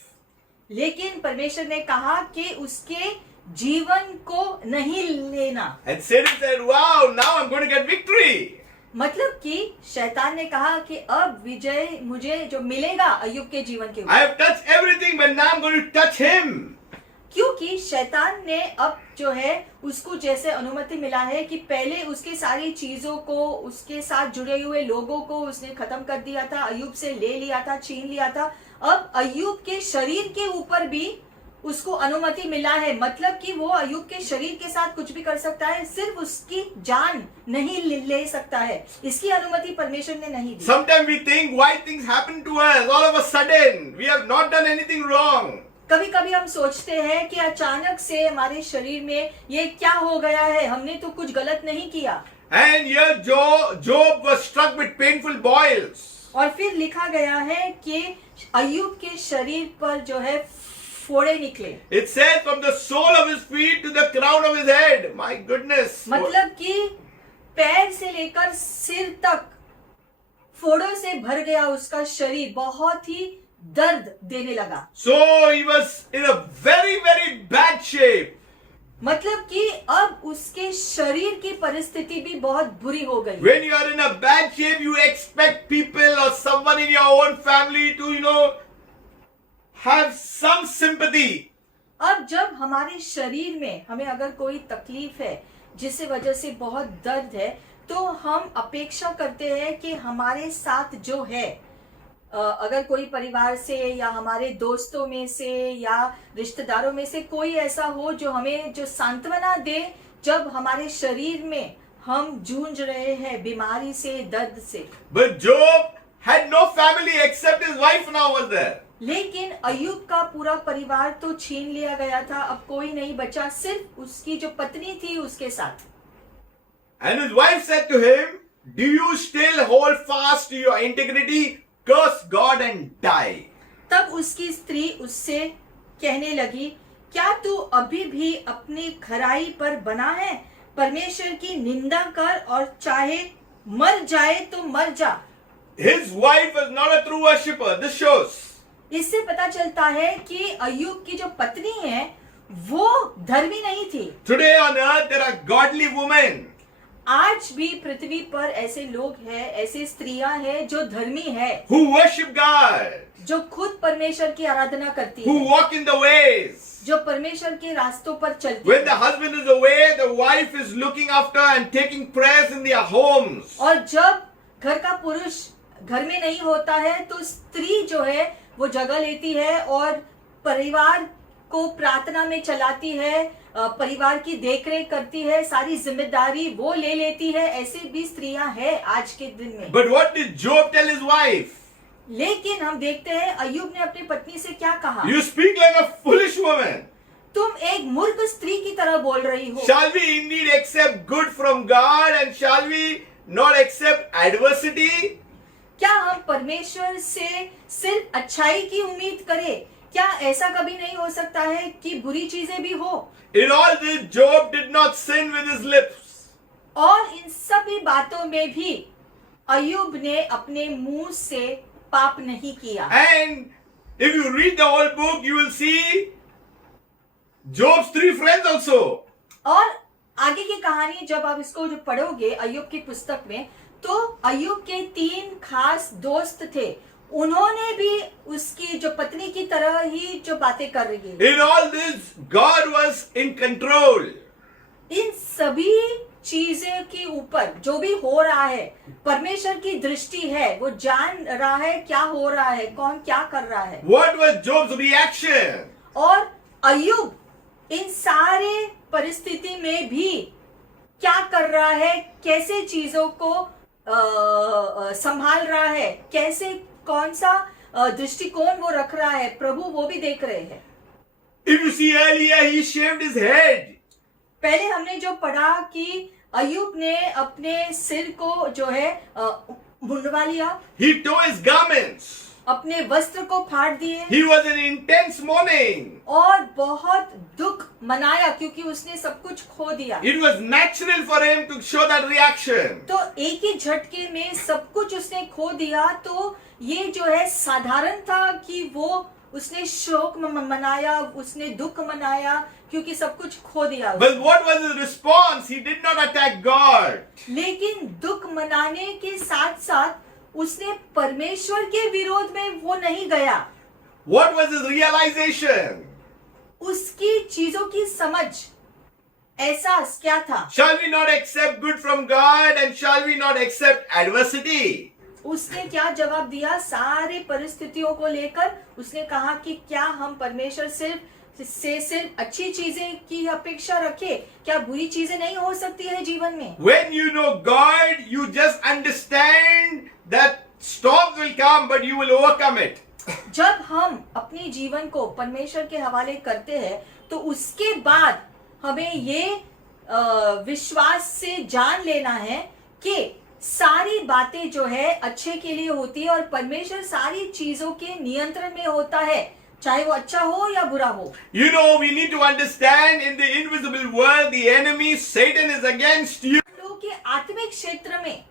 लेकिन परमेश्वर ने कहा कि उसके जीवन को नहीं लेना। And Satan said, wow, now I'm going to get victory. मतलब कि शैतान ने कहा कि अब विजय मुझे जो मिलेगा अय्यूब के जीवन के I ऊपर, have touched everything, but now I'm going to touch him. क्योंकि शैतान ने अब जो है उसको जैसे अनुमति मिला है कि पहले उसके सारी चीजों को, उसके साथ जुड़े हुए लोगों को उसने खत्म कर दिया था, अय्यूब से ले लिया था, छीन लिया था। अब अय्यूब के शरीर के ऊपर भी उसको अनुमति मिला है, मतलब कि वो अय्यूब के शरीर के साथ कुछ भी कर सकता है, सिर्फ उसकी जान नहीं ले सकता है। इसकी अनुमति परमेश्वर ने नहीं दी। Sometimes we think why things happen to us all of a sudden. We have not done anything wrong. कभी कभी हम सोचते हैं कि अचानक से हमारे शरीर में ये क्या हो गया है, हमने तो कुछ गलत नहीं किया। And here Job was struck with painful boils. और फिर लिखा गया है कि अय्यूब के शरीर पर जो है फोड़े निकले। It says from the sole of his feet to the crown of his head. My goodness. मतलब कि पैर से लेकर सिर तक फोड़ों से भर गया उसका शरीर, बहुत ही दर्द देने लगा। So he was in a very, very bad shape. मतलब कि अब उसके शरीर की परिस्थिति भी बहुत बुरी हो गई। When you are in a bad shape, you expect people or someone in your own family to, have some sympathy. अब जब हमारे शरीर में हमें अगर कोई तकलीफ है जिससे वजह से बहुत दर्द है, तो हम अपेक्षा करते हैं कि हमारे साथ जो है, अगर कोई परिवार से या हमारे दोस्तों में से या रिश्तेदारों में से कोई ऐसा हो जो हमें जो सांत्वना दे जब हमारे शरीर में हम जूझ रहे हैं बीमारी से, दर्द से। But Job had no family except his wife now was there. लेकिन अय्यूब का पूरा परिवार तो छीन लिया गया था, अब कोई नहीं बचा, सिर्फ उसकी जो पत्नी थी उसके साथ। And his wife said to him, do you still hold fast to your integrity? Curse God and die. तब उसकी स्त्री उससे कहने लगी, क्या तू अभी भी अपनी खराई पर बना है? परमेश्वर की निंदा कर और चाहे मर जाए तो मर जा। His wife was not a true worshipper. This shows. इससे पता चलता है कि अय्यूब की जो पत्नी है वो धर्मी नहीं थी। Today on earth there are godly women आज भी पृथ्वी पर ऐसे लोग हैं, ऐसे स्त्रियां हैं जो धर्मी है, who worship God, जो खुद परमेश्वर की आराधना करती who है, walk in the ways. जो परमेश्वर के रास्तों पर चलती When the है। husband is away, the wife is looking after and taking prayers in their homes. और जब घर का पुरुष घर में नहीं होता है तो स्त्री जो है वो जगह लेती है और परिवार को प्रार्थना में चलाती है, परिवार की देखरेख करती है, सारी जिम्मेदारी वो ले लेती है। ऐसे भी स्त्रियां हैं आज के दिन में। But what did Job tell his wife? लेकिन हम देखते हैं अय्यूब ने अपनी पत्नी से क्या कहा, You speak like a foolish woman. तुम एक मूर्ख स्त्री की तरह बोल रही हो। Shall we indeed accept good from God and shall we not accept adversity? क्या हम परमेश्वर से सिर्फ अच्छाई की उम्मीद करें? क्या ऐसा कभी नहीं हो सकता है कि बुरी चीजें भी हो? In all this, Job did not sin with his lips. और इन सभी बातों में भी अय्यूब ने अपने मुंह से पाप नहीं किया। And if you read the whole book, you will see Job's 3 friends also. और आगे की कहानी जब आप इसको जो पढ़ोगे अय्यूब की पुस्तक में, तो अय्यूब के 3 खास दोस्त थे। उन्होंने भी उसकी जो पत्नी की तरह ही जो बातें कर रही है। In all this, God was in control. इन सभी चीजें के ऊपर जो भी हो रहा है, परमेश्वर की दृष्टि है, वो जान रहा है क्या हो रहा है, कौन क्या कर रहा है। What was Job's reaction? और अय्यूब इन सारे परिस्थिति में भी क्या कर रहा है, कैसे चीजों को संभाल रहा है, कैसे कौन सा दृष्टिकोण वो रख रहा है, प्रभु वो भी देख रहे हैं। If you see earlier, he shaved his head. पहले हमने जो पढ़ा कि अय्यूब ने अपने सिर को जो है मुंडवा लिया, He tore his garments. अपने वस्त्र को फाड़ दिए He was in intense mourning. और बहुत दुख मनाया क्योंकि उसने सब कुछ खो दिया। It was natural for him to show that reaction. तो एक ही झटके में सब कुछ उसने खो दिया, तो ये जो है साधारण था कि वो उसने शोक मनाया, उसने दुख मनाया क्योंकि सब कुछ खो दिया। But what was his response? He did not attack God. लेकिन दुख मनाने के साथ साथ उसने परमेश्वर के विरोध में वो नहीं गया। What was his realization? उसकी चीजों की समझ, एहसास क्या था? Shall we not accept good from God and shall we not accept adversity? उसने क्या जवाब दिया सारे परिस्थितियों को लेकर? उसने कहा कि क्या हम परमेश्वर सिर्फ अच्छी चीजें की अपेक्षा रखें? क्या बुरी चीजें नहीं हो सकती है जीवन में? When you know God, you just understand that storms will come, but you will overcome it. जब हम अपने जीवन को परमेश्वर के हवाले करते हैं, तो उसके बाद हमें ये विश्वास से जान लेना है कि सारी बातें जो है अच्छे के लिए होती है और परमेश्वर सारी चीजों के नियंत्रण में होता है, चाहे वो अच्छा हो या बुरा हो। You know, we need to understand in the invisible world, the enemy, Satan is against you. लोग के आत्मिक क्षेत्र में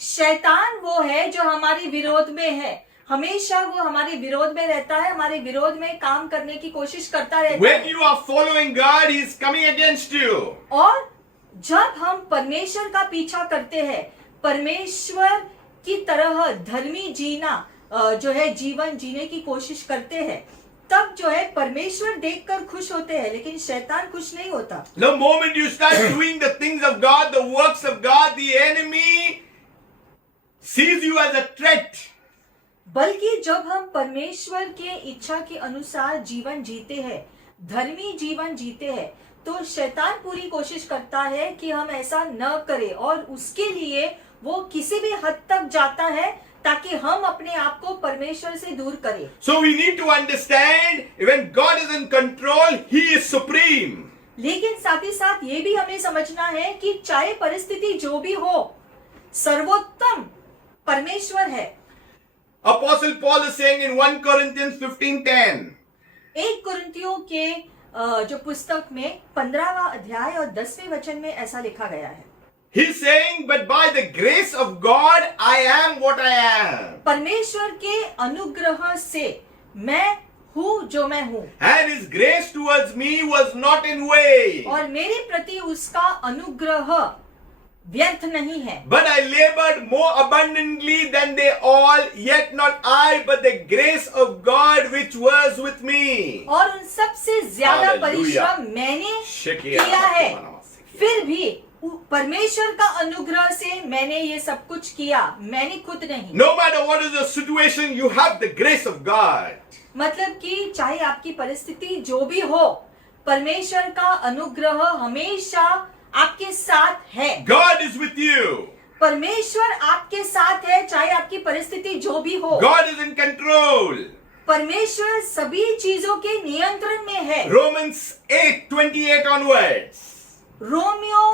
शैतान वो है जो हमारे विरोध में है, हमेशा वो हमारे विरोध में रहता है, हमारे विरोध में काम करने की कोशिश करता रहता When है। you are following God, he is coming against you. और जब हम परमेश्वर का पीछा करते हैं, परमेश्वर की तरह धर्मी जीना जो है जीवन जीने की कोशिश करते हैं, तब जो है परमेश्वर देखकर खुश होते हैं, लेकिन शैतान खुश नहीं होता। The moment you start doing the things of God, the works of God, the enemy sees you as a threat. बल्कि जब हम परमेश्वर के इच्छा के अनुसार जीवन जीते हैं, धर्मी जीवन जीते हैं, तो शैतान पूरी कोशिश करता है कि हम ऐसा न करें और उसके लिए वो किसी भी हद तक जाता है ताकि हम अपने आप को परमेश्वर से दूर करें। So we need to understand when God is in control, he is supreme. लेकिन साथ ही साथ ये भी हमें समझना है कि चाहे परिस्थिति जो भी हो, सर्वोत्तम परमेश्वर है। Apostle Paul is saying in 1 Corinthians 15:10. 1 कुरिन्थियों के जो पुस्तक में 15वां अध्याय और 10वें वचन में ऐसा लिखा गया है। He's saying, but by the grace of God, I am what I am. परमेश्वर के अनुग्रह से मैं हूँ जो मैं हूँ, And his grace towards me was not in vain. और मेरे प्रति उसका अनुग्रह व्यर्थ नहीं है। But I labored more abundantly than they all, yet not I, but the grace of God which was with me. और उन सबसे ज्यादा Hallelujah. परिश्रम मैंने किया है, फिर भी परमेश्वर का अनुग्रह से मैंने ये सब कुछ किया, मैंने खुद नहीं। No matter what is the situation, you have the grace of God. मतलब कि चाहे आपकी परिस्थिति जो भी हो, परमेश्वर का अनुग्रह हमेशा आपके साथ है। God is with you. परमेश्वर आपके साथ है, चाहे आपकी परिस्थिति जो भी हो। God is in control. परमेश्वर सभी चीजों के नियंत्रण में है। Romans 8:28 onwards. रोमियो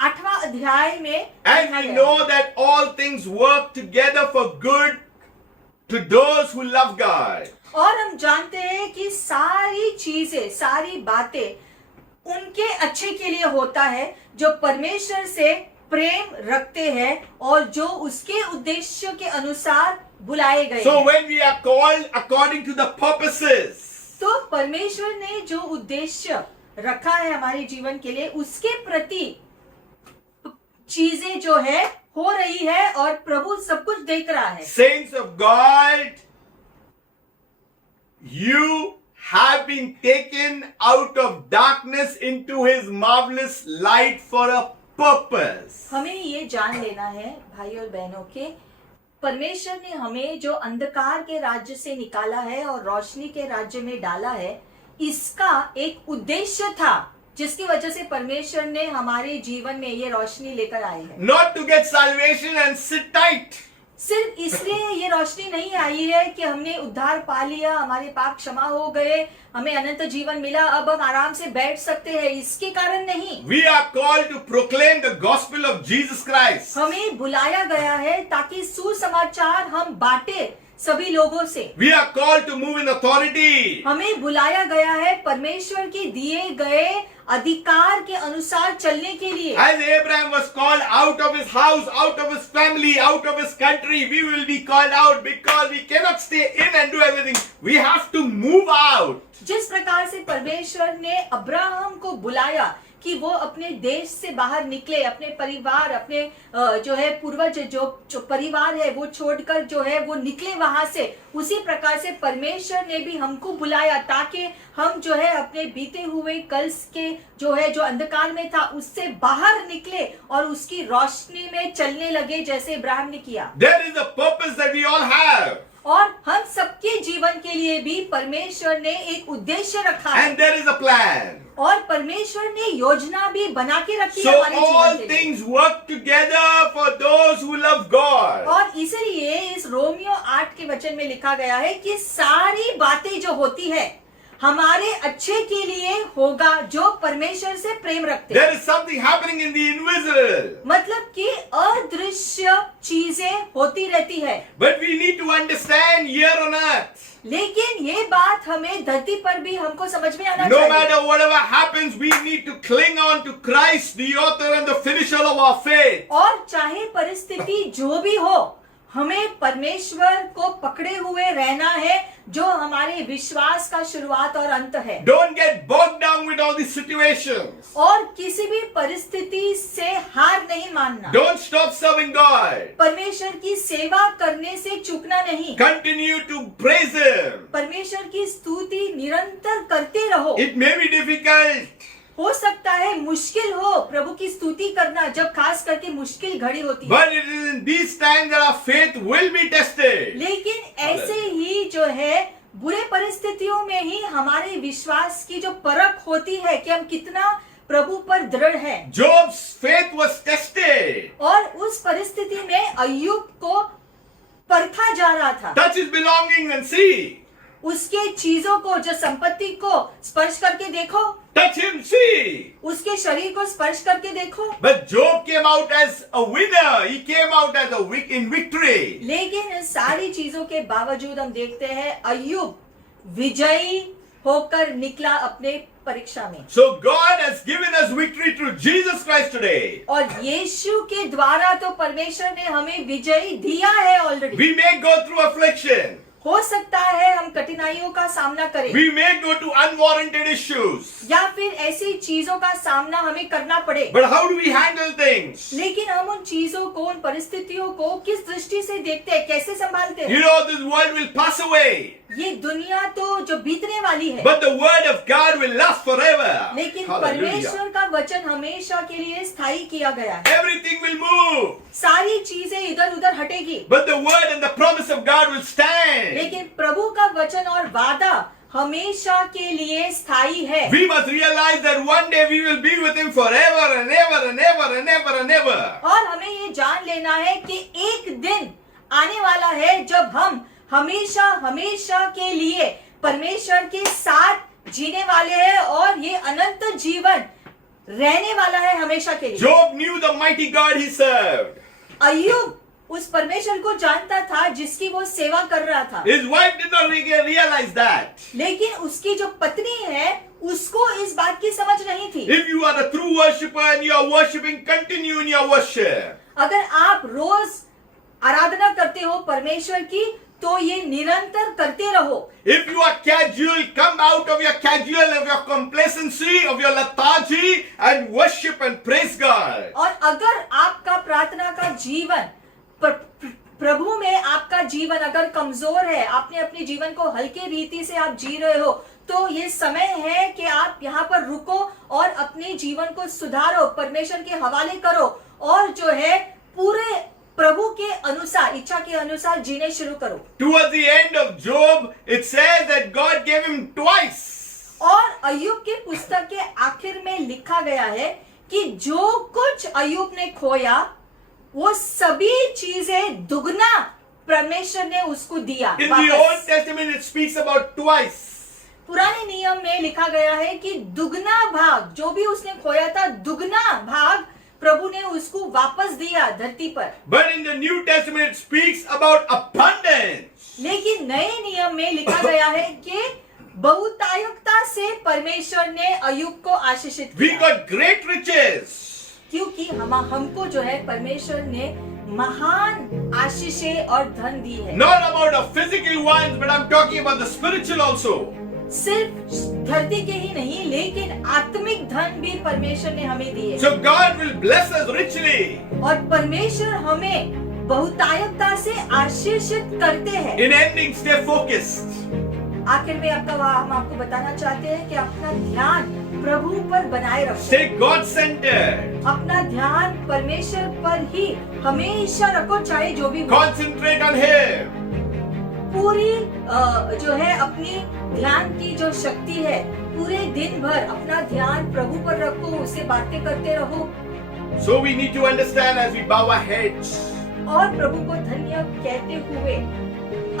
8वां अध्याय में And लिखा we गया know that all things work together for good to those who love God. और हम जानते हैं कि सारी चीजें, सारी बातें उनके अच्छे के लिए होता है जो परमेश्वर से प्रेम रखते हैं और जो उसके उद्देश्य के अनुसार बुलाए गए So हैं। when we are called according to the purposes, तो परमेश्वर ने जो उद्देश्य रखा है हमारे जीवन के लिए, उसके प्रति चीजें जो है हो रही है और प्रभु सब कुछ देख रहा है। saints of God, you have been taken out of darkness into his marvelous light for a purpose. हमें ये जान लेना है भाई और बहनों के, परमेश्वर ने हमें जो अंधकार के राज्य से निकाला है और रोशनी के राज्य में डाला है, इसका एक उद्देश्य था जिसकी वजह से परमेश्वर ने हमारे जीवन में ये रोशनी लेकर आए हैं। Not to get salvation and sit tight. सिर्फ इसलिए ये रोशनी नहीं आई है कि हमने उद्धार पा लिया, हमारे पाप क्षमा हो गए, हमें अनंत जीवन मिला, अब हम आराम से बैठ सकते हैं, इसके कारण नहीं। We are called to proclaim the gospel of Jesus Christ. हमें बुलाया गया है ताकि सुसमाचार हम बांटे सभी लोगों से। We are called to move in authority. हमें बुलाया गया है परमेश्वर के दिए गए अधिकार के अनुसार चलने के लिए। As Abraham was called out of his house, out of his family, out of his country, we will be called out because we cannot stay in and do everything. We have to move out. जिस प्रकार से परमेश्वर ने Abraham को बुलाया कि वो अपने देश से बाहर निकले, अपने परिवार, अपने जो है पूर्वज जो परिवार है वो छोड़कर जो है वो निकले वहां से, उसी प्रकार से परमेश्वर ने भी हमको बुलाया ताकि हम जो है अपने बीते हुए कल के जो है जो अंधकार में था उससे बाहर निकले और उसकी रोशनी में चलने लगे जैसे इब्राहिम ने किया। There is a purpose that we all have. और हम सबके जीवन के लिए भी परमेश्वर ने एक उद्देश्य रखा है And there is a plan. और परमेश्वर ने योजना भी बना के रखी So है हमारे all जीवन के लिए। things work together for those who love God. और इसलिए इस रोमियो 8 के वचन में लिखा गया है कि सारी बातें जो होती है हमारे अच्छे के लिए होगा जो परमेश्वर से प्रेम रखते हैं। There is something happening in the invisible. मतलब कि अदृश्य चीजें होती रहती है, But we need to understand here on earth. लेकिन ये बात हमें धरती पर भी हमको समझ में आना No चाहिए। matter whatever happens, we need to cling on to Christ, the author and the finisher of our faith. और चाहे परिस्थिति जो भी हो, हमें परमेश्वर को पकड़े हुए रहना है जो हमारे विश्वास का शुरुआत और अंत है। Don't get bogged down with all these situations. और किसी भी परिस्थिति से हार नहीं मानना। Don't stop serving God. परमेश्वर की सेवा करने से चूकना नहीं। Continue to praise Him. परमेश्वर की स्तुति निरंतर करते रहो। It may be difficult, हो सकता है मुश्किल हो प्रभु की स्तुति करना, जब खास करके मुश्किल घड़ी होती है, but it is in these times that our faith will be tested. लेकिन ऐसे ही जो है बुरे परिस्थितियों में ही हमारे विश्वास की जो परख होती है कि हम कितना प्रभु पर दृढ़ है। Job's faith was tested. और उस परिस्थिति में अय्यूब को परखा जा रहा था। Touch his belongings and see. उसके चीजों को, जो संपत्ति को स्पर्श करके देखो, Touch him, see. उसके शरीर को स्पर्श करके देखो। But Job came out as a winner. He came out as in victory. लेकिन इन सारी चीजों के बावजूद हम देखते हैं अय्यूब विजयी होकर निकला अपने परीक्षा में। So God has given us victory through Jesus Christ today. और यीशु के द्वारा तो परमेश्वर ने हमें विजयी दिया है already. We may go through affliction. हो सकता है हम कठिनाइयों का सामना करें, We may go to unwarranted issues. या फिर ऐसी चीजों का सामना हमें करना पड़े, But how do we handle things? लेकिन हम उन चीजों को, उन परिस्थितियों को किस दृष्टि से देखते हैं, कैसे संभालते हैं? You know, this world will pass away, ये दुनिया तो जो बीतने वाली है, but the word of God will last forever. लेकिन Hallelujah. परमेश्वर का वचन हमेशा के लिए स्थायी किया गया है। Everything will move, सारी चीजें इधर उधर हटेगी, but the word and the promise of God will stand. लेकिन प्रभु का वचन और वादा हमेशा के लिए स्थायी है। We must realize that one day we will be with Him forever and ever and ever and ever and ever. और हमें ये जान लेना है कि एक दिन आने वाला है जब हम हमेशा हमेशा के लिए परमेश्वर के साथ जीने वाले हैं और ये अनंत जीवन रहने वाला है हमेशा के लिए। Job knew the mighty God he served. अय्यूब उस परमेश्वर को जानता था जिसकी वो सेवा कर रहा था, His wife did not realize that. लेकिन उसकी जो पत्नी है उसको इस बात की समझ नहीं थी। If you are a true worshipper and you are worshiping, continue in your worship. अगर आप रोज आराधना करते हो परमेश्वर की तो ये निरंतर करते रहो। If you are casual, come out of your casual, of your complacency, of your lethargy and worship and praise God. और अगर आपका प्रार्थना का जीवन प्रभु में आपका जीवन अगर कमजोर है, आपने अपने जीवन को हल्के रीति से आप जी रहे हो, तो ये समय है कि आप यहाँ पर रुको और अपने जीवन को सुधारो, परमेश्वर के हवाले करो और जो है पूरे प्रभु के अनुसार, इच्छा के अनुसार जीने शुरू करो। Towards the end of Job, it says that God gave him twice. और अय्यूब के पुस्तक के आखिर में लिखा गया है कि जो कुछ अय्यूब ने खोया वो सभी चीजें दुगना परमेश्वर ने उसको दिया। In the Old Testament, it speaks about twice. पुराने नियम में लिखा गया है कि दुगना भाग, जो भी उसने खोया था दुगना भाग प्रभु ने उसको वापस दिया धरती पर। But in the New Testament, it speaks about abundance. लेकिन नए नियम में लिखा गया है कि बहुतायकता से परमेश्वर ने अय्यूब को आशीषित We किया, got great riches. क्योंकि हमको जो है परमेश्वर ने महान आशीषें और धन दी है। Not about the physical ones, but I'm talking about the spiritual also. सिर्फ धरती के ही नहीं लेकिन आत्मिक धन भी परमेश्वर ने हमें दिए। So God will bless us richly. और परमेश्वर हमें बहुतायकता से आशीषित करते हैं। In ending, stay focused. आखिर में हम आपको बताना चाहते हैं कि अपना ध्यान प्रभु पर बनाए रखो। Stay God-centered. अपना ध्यान परमेश्वर पर ही हमेशा रखो, चाहे जो भी हो। Concentrate on Him. पूरी जो है अपनी ध्यान की जो शक्ति है, पूरे दिन भर अपना ध्यान प्रभु पर रखो, उससे बातें करते रहो। So we need to understand as we bow our heads. और प्रभु को धन्य कहते हुए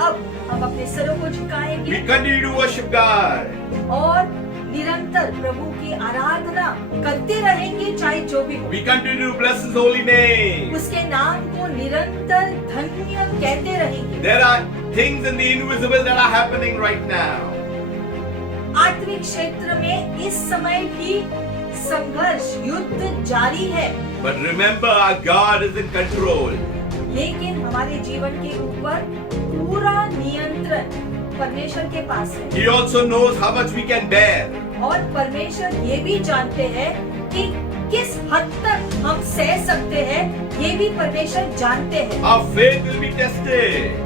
अब हम अपने सरों को झुकाएंगे We continue to worship God. और निरंतर प्रभु की आराधना करते रहेंगे, चाहे जो भी हो। We continue to bless His holy name. उसके नाम को निरंतर धन्य कहते रहेंगे। There are things in the invisible that are happening right now. आत्मिक क्षेत्र में इस समय भी संघर्ष, युद्ध जारी है, But remember, our God is in control. लेकिन हमारे जीवन के ऊपर पूरा नियंत्रण परमेश्वर के पास है। He also knows how much we can bear. और परमेश्वर ये भी जानते हैं कि किस हद तक हम सह सकते हैं, ये भी परमेश्वर जानते हैं। Our faith will be tested.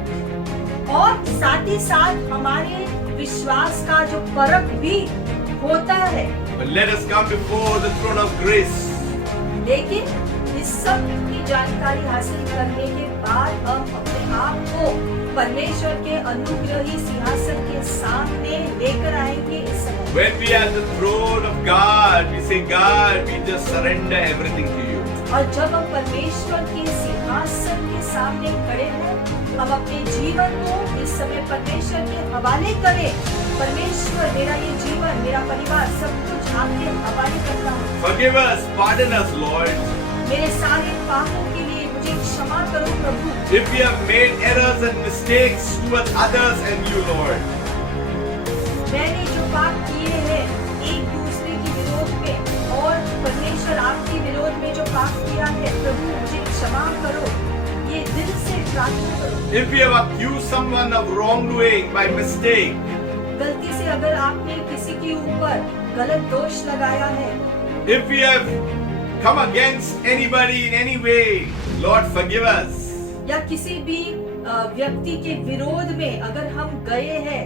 और साथ ही साथ हमारे विश्वास का जो परख भी होता है। But let us come before the throne of grace. लेकिन इस सब की जानकारी हासिल करने के बाद हम अपने आप को परमेश्वर के अनुग्रही सिंहासन के सामने लेकर आएंगे इस समय। When we are at the throne of God, we say, God, we just surrender everything to you. और जब हम परमेश्वर के सिंहासन के सामने खड़े हैं, हम अपने जीवन को इस समय परमेश्वर के हवाले करें। परमेश्वर, मेरा ये जीवन, मेरा परिवार, सब कुछ आपके हवाले करता हूँ। Forgive us, pardon us, Lord. मेरे सारे पापों के लिए मुझे क्षमा करो प्रभु। If we have made errors and mistakes towards others and you, Lord. मैंने जो पाप किए हैं एक दूसरे के विरोध में और परमेश्वर आपके विरोध में जो पाप किया है, प्रभु मुझे क्षमा करो, ये दिल से प्रार्थना करो। If we have accused someone of wrongdoing by mistake, गलती से अगर आपने किसी के ऊपर गलत दोष लगाया है, if we have come against anybody in any way, Lord, forgive us. या किसी भी व्यक्ति के विरोध में अगर हम गए हैं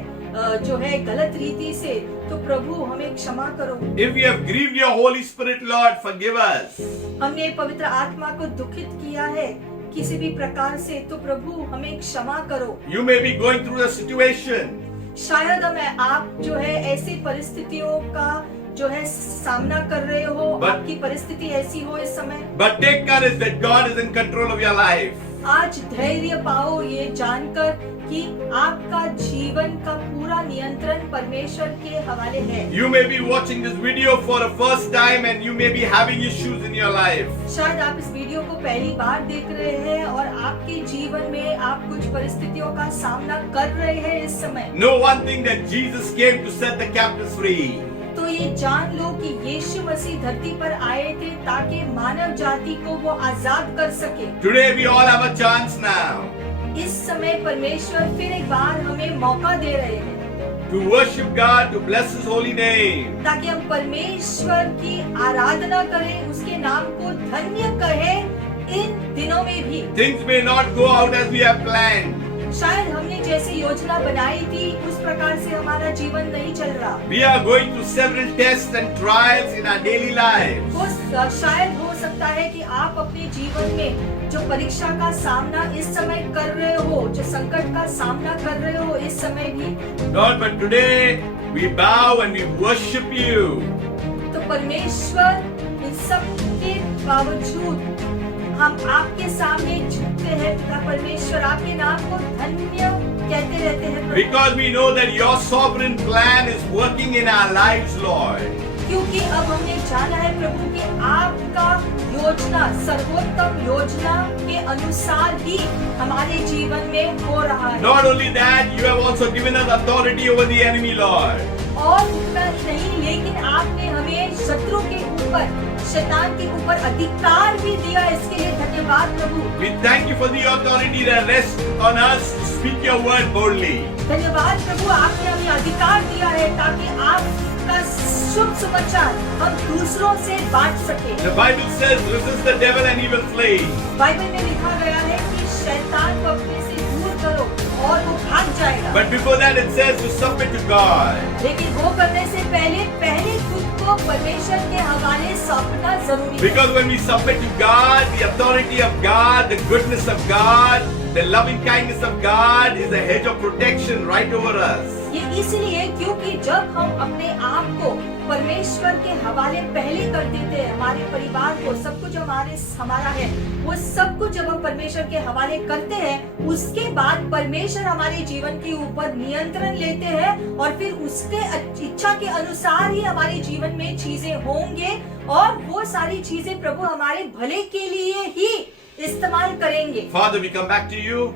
जो है गलत रीति से, तो प्रभु हमें क्षमा करो। If we have grieved your Holy Spirit, Lord, forgive us. हमने पवित्र आत्मा को दुखित किया है किसी भी प्रकार से, तो प्रभु हमें क्षमा करो। You may be going through a situation. शायद आप जो है ऐसी परिस्थितियों का जो है सामना कर रहे हो, आपकी परिस्थिति ऐसी हो इस समय। But take courage that God is in control of your life. आज धैर्य पाओ ये जानकर कि आप आपका जीवन का पूरा नियंत्रण परमेश्वर के हवाले है। You may be watching this video for the first time and you may be having issues in your life. शायद आप इस वीडियो को पहली बार देख रहे हैं और आपके जीवन में आप कुछ परिस्थितियों का सामना कर रहे हैं इस समय। Know one thing, that Jesus came to set the captives free. तो ये जान लो कि यीशु मसीह धरती पर आए थे ताकि मानव जाति को वो आजाद कर सके। Today we all have a chance now इस समय परमेश्वर फिर एक बार हमें मौका दे रहे हैं to worship God, to bless His holy name. ताकि हम परमेश्वर की आराधना करें, उसके नाम को धन्य कहें इन दिनों में भी। Things may not go out as we have planned. शायद हमने जैसी योजना बनाई थी उस प्रकार से हमारा जीवन नहीं चल रहा। We are going through several tests and trials in our daily lives. शायद हो सकता है कि आप अपने जीवन में जो परीक्षा का सामना इस समय कर रहे हो, जो संकट का सामना कर रहे हो इस समय भी। Lord, but today we bow and we worship you. तो परमेश्वर इन सब के बावजूद हम आपके सामने झुकते हैं पिता परमेश्वर, आपके नाम को धन्य कहते रहते हैं प्रभु। Because we know that your sovereign plan is working in our lives, Lord. क्योंकि अब हमने जाना है प्रभु कि आपका योजना, सर्वोत्तम योजना के अनुसार ही हमारे जीवन में हो रहा है। Not only that, you have also given us authority over the enemy, Lord. और उतना ही नहीं, लेकिन आपने हमें शत्रु के ऊपर, शैतान के ऊपर अधिकार भी दिया। इसके लिए धन्यवाद प्रभु। We thank you for the authority that rests on us to speak your word boldly. धन्यवाद प्रभु, आपने हमें अधिकार दिया है ताकि आपका शुभ समाचार हम दूसरों से बांट सके। The Bible says, resist the devil and he will flee. Bible में लिखा गया है कि शैतान को अपने से दूर करो और वो भाग जाएगा। But before that it says to submit to God. लेकिन वो करने से पहले खुद को परमेश्वर के हवाले सौंपना जरूरी है। Because when we submit to God, the authority of God, the goodness of God, the loving kindness of God is a hedge of protection right over us. ये इसलिए क्योंकि जब हम अपने आप को परमेश्वर के हवाले पहले कर देते हैं, हमारे परिवार को, सब कुछ हमारा है, वो सब कुछ जब हम परमेश्वर के हवाले करते हैं, उसके बाद परमेश्वर हमारे जीवन के ऊपर नियंत्रण लेते हैं और फिर उसके इच्छा के अनुसार ही हमारे जीवन में चीजें होंगे और वो सारी चीजें प्रभु हमारे भले के लिए ही इस्तेमाल करेंगे। Father, we come back to you.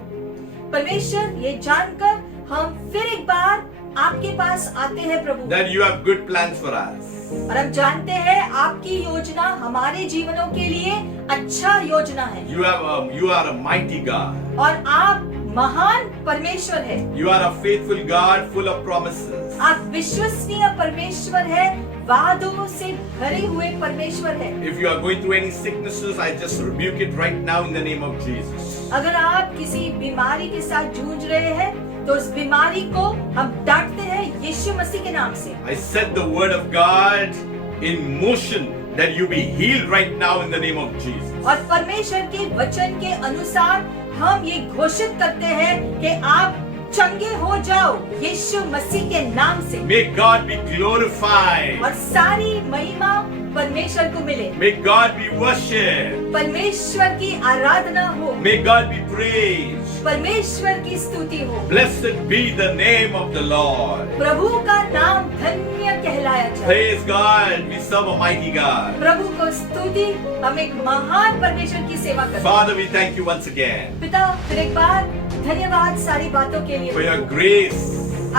परमेश्वर, ये जानकर हम फिर एक बार आपके पास आते हैं प्रभु, That you have good plans for us. और हम जानते हैं आपकी योजना हमारे जीवनों के लिए अच्छा योजना है। You are a mighty God. और आप महान परमेश्वर है। You are a faithful God full of promises. आप विश्वसनीय परमेश्वर है, वादों से भरे हुए परमेश्वर है। If you are going through any sicknesses, I just rebuke it right now in the name of Jesus. अगर आप किसी बीमारी के साथ जूझ रहे हैं तो उस बीमारी को हम डांटते हैं यीशु मसीह के नाम से। I set the word of God in motion that you be healed right now in the name of Jesus. और परमेश्वर के वचन के अनुसार हम ये घोषित करते हैं कि आप चंगे हो जाओ यीशु मसीह के नाम से। May God be glorified. और सारी महिमा परमेश्वर को मिले। May God be worshipped. परमेश्वर की आराधना हो। May God be praised. परमेश्वर की स्तुति हो। Blessed be the name of the Lord. प्रभु का नाम धन्य कहलाया जाए। Praise God. We serve a mighty God. प्रभु को स्तुति, हम एक महान परमेश्वर की सेवा करते हैं। Father, we thank you once again पिता, फिर एक बार धन्यवाद सारी बातों के लिए, for your grace,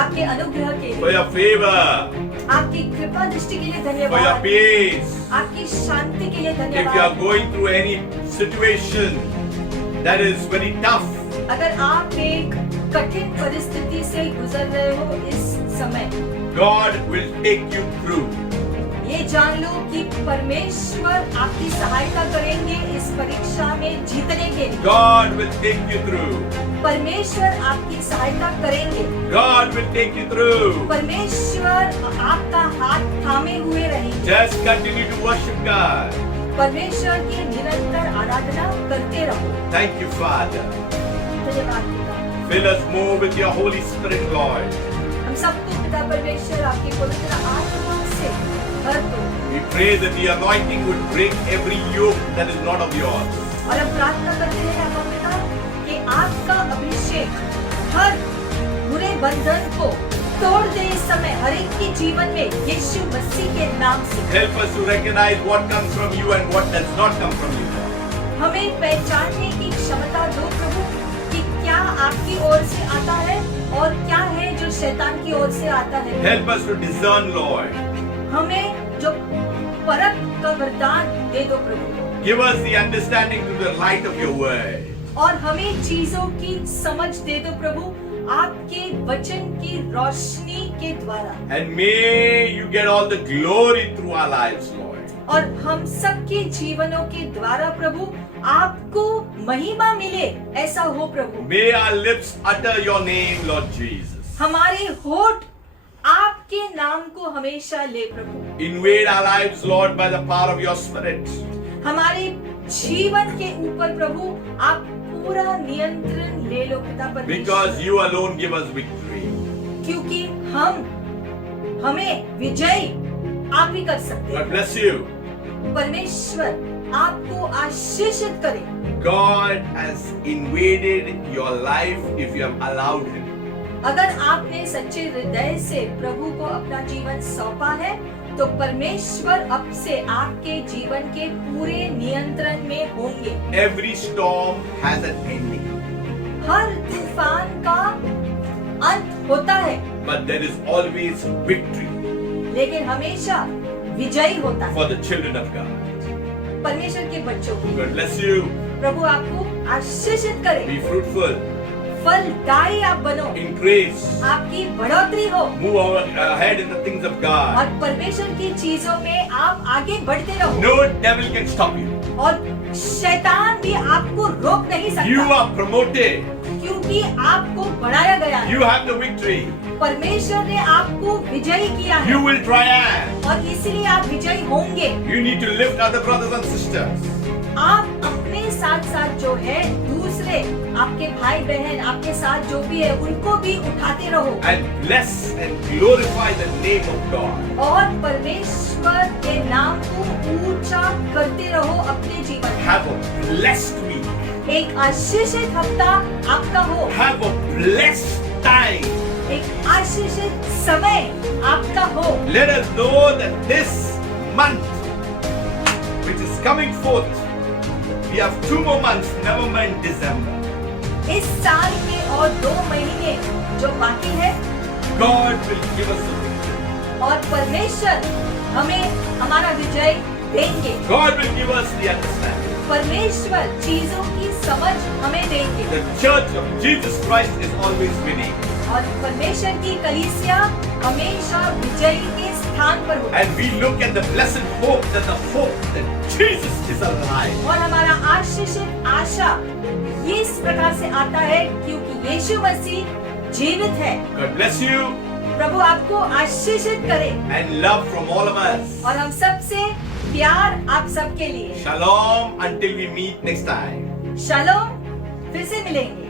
आपके अनुग्रह के for लिए, your favor, आपकी कृपा दृष्टि के लिए for your धन्यवाद, peace. आपकी शांति के लिए If you are धन्यवाद। going through any situation that is very tough, अगर आप एक कठिन परिस्थिति से गुजर रहे हो इस समय, God will take you through. ये जान लो कि परमेश्वर आपकी सहायता करेंगे इस परीक्षा में जीतने के लिए। God will take you through. परमेश्वर आपकी सहायता करेंगे। God will take you through. परमेश्वर आपका हाथ थामे हुए रहेंगे। Just continue to worship God. परमेश्वर की निरंतर आराधना करते रहो। Thank you, Father. धन्यवाद पिता। Fill us more with your Holy Spirit, Lord. हम सबको पिता परमेश्वर आपकी पवित्र आत्मा से भर दो। We pray that the anointing would break every yoke that is not of yours. और हम प्रार्थना करते हैं आपका पिता कि आपका अभिषेक हर बुरे बंधन को तोड़ दे इस समय हर एक के जीवन में यीशु मसीह के नाम से। Help us to recognize what comes from you and what does not come from you. हमें पहचानने की क्षमता दो प्रभु कि क्या आपकी ओर से आता है और क्या है जो शैतान की ओर से आता है। Help us to discern, Lord. हमें जो परख का वरदान दे दो प्रभु, Give us the understanding through the light of your word. और हमें चीजों की समझ दे दो प्रभु आपके वचन की रोशनी के द्वारा। And may you get all the glory through our lives, Lord. और हम सबके जीवनों के द्वारा प्रभु आपको महिमा मिले, ऐसा हो प्रभु। May our lips utter your name, Lord Jesus. हमारे होठ आपके नाम को हमेशा ले प्रभु। Invade our lives, Lord, by the power of your Spirit. हमारे जीवन के ऊपर प्रभु आप पूरा नियंत्रण ले लो पिता Because परमेश्वर, you alone give us victory. क्योंकि हमें विजय आप ही कर सकते God हैं। bless you. परमेश्वर आपको आशीषित करे। God has invaded your life if you have allowed Him. अगर आपने सच्चे हृदय से प्रभु को अपना जीवन सौंपा है तो परमेश्वर अब से आपके जीवन के पूरे नियंत्रण में होंगे। Every storm has an ending, हर तूफान का अंत होता है, but there is always victory लेकिन हमेशा विजयी होता है for the children of God. परमेश्वर के बच्चों को। God bless you. प्रभु आपको आशीषित करे, Be fruitful. फलदायी आप बनो, Increase. आपकी बढ़ोतरी हो Move ahead in the things of God. और परमेश्वर की चीजों में आप आगे बढ़ते रहो No devil can stop you. और शैतान भी आपको रोक नहीं You सकता, are promoted. क्योंकि आपको बढ़ाया गया है। You have the victory. परमेश्वर ने आपको विजयी किया है You will triumph. और इसीलिए आप विजयी होंगे। You need to lift other brothers and sisters. आप अपने साथ साथ जो है दूसरे आपके भाई बहन आपके साथ जो भी है उनको भी उठाते रहो And bless and glorify the name of God. और परमेश्वर के नाम को ऊंचा करते रहो अपने जीवन में। Have a blessed week. एक आशीषित हफ्ता आपका हो, Have a blessed time. एक आशीषित समय आपका हो। Let us know that this month, which is coming forth, we have 2 more months, November and December. इस साल के और 2 महीने जो बाकी है God will give us the victory. और परमेश्वर हमें हमारा विजय देंगे। God will give us the understanding. परमेश्वर चीजों की समझ हमें देंगे The church of Jesus Christ is always winning. और परमेश्वर की कलीसिया हमेशा विजयी के स्थान पर होगी। And we look at the blessed hope that Jesus is alive. और हमारा आशीषित आशा ये इस प्रकार से आता है क्योंकि यीशु मसीह जीवित है। God bless you प्रभु आपको आशीषित करे and love from all of us. और हम सब से प्यार आप सबके लिए। Shalom until we meet next time. Shalom, फिर से मिलेंगे।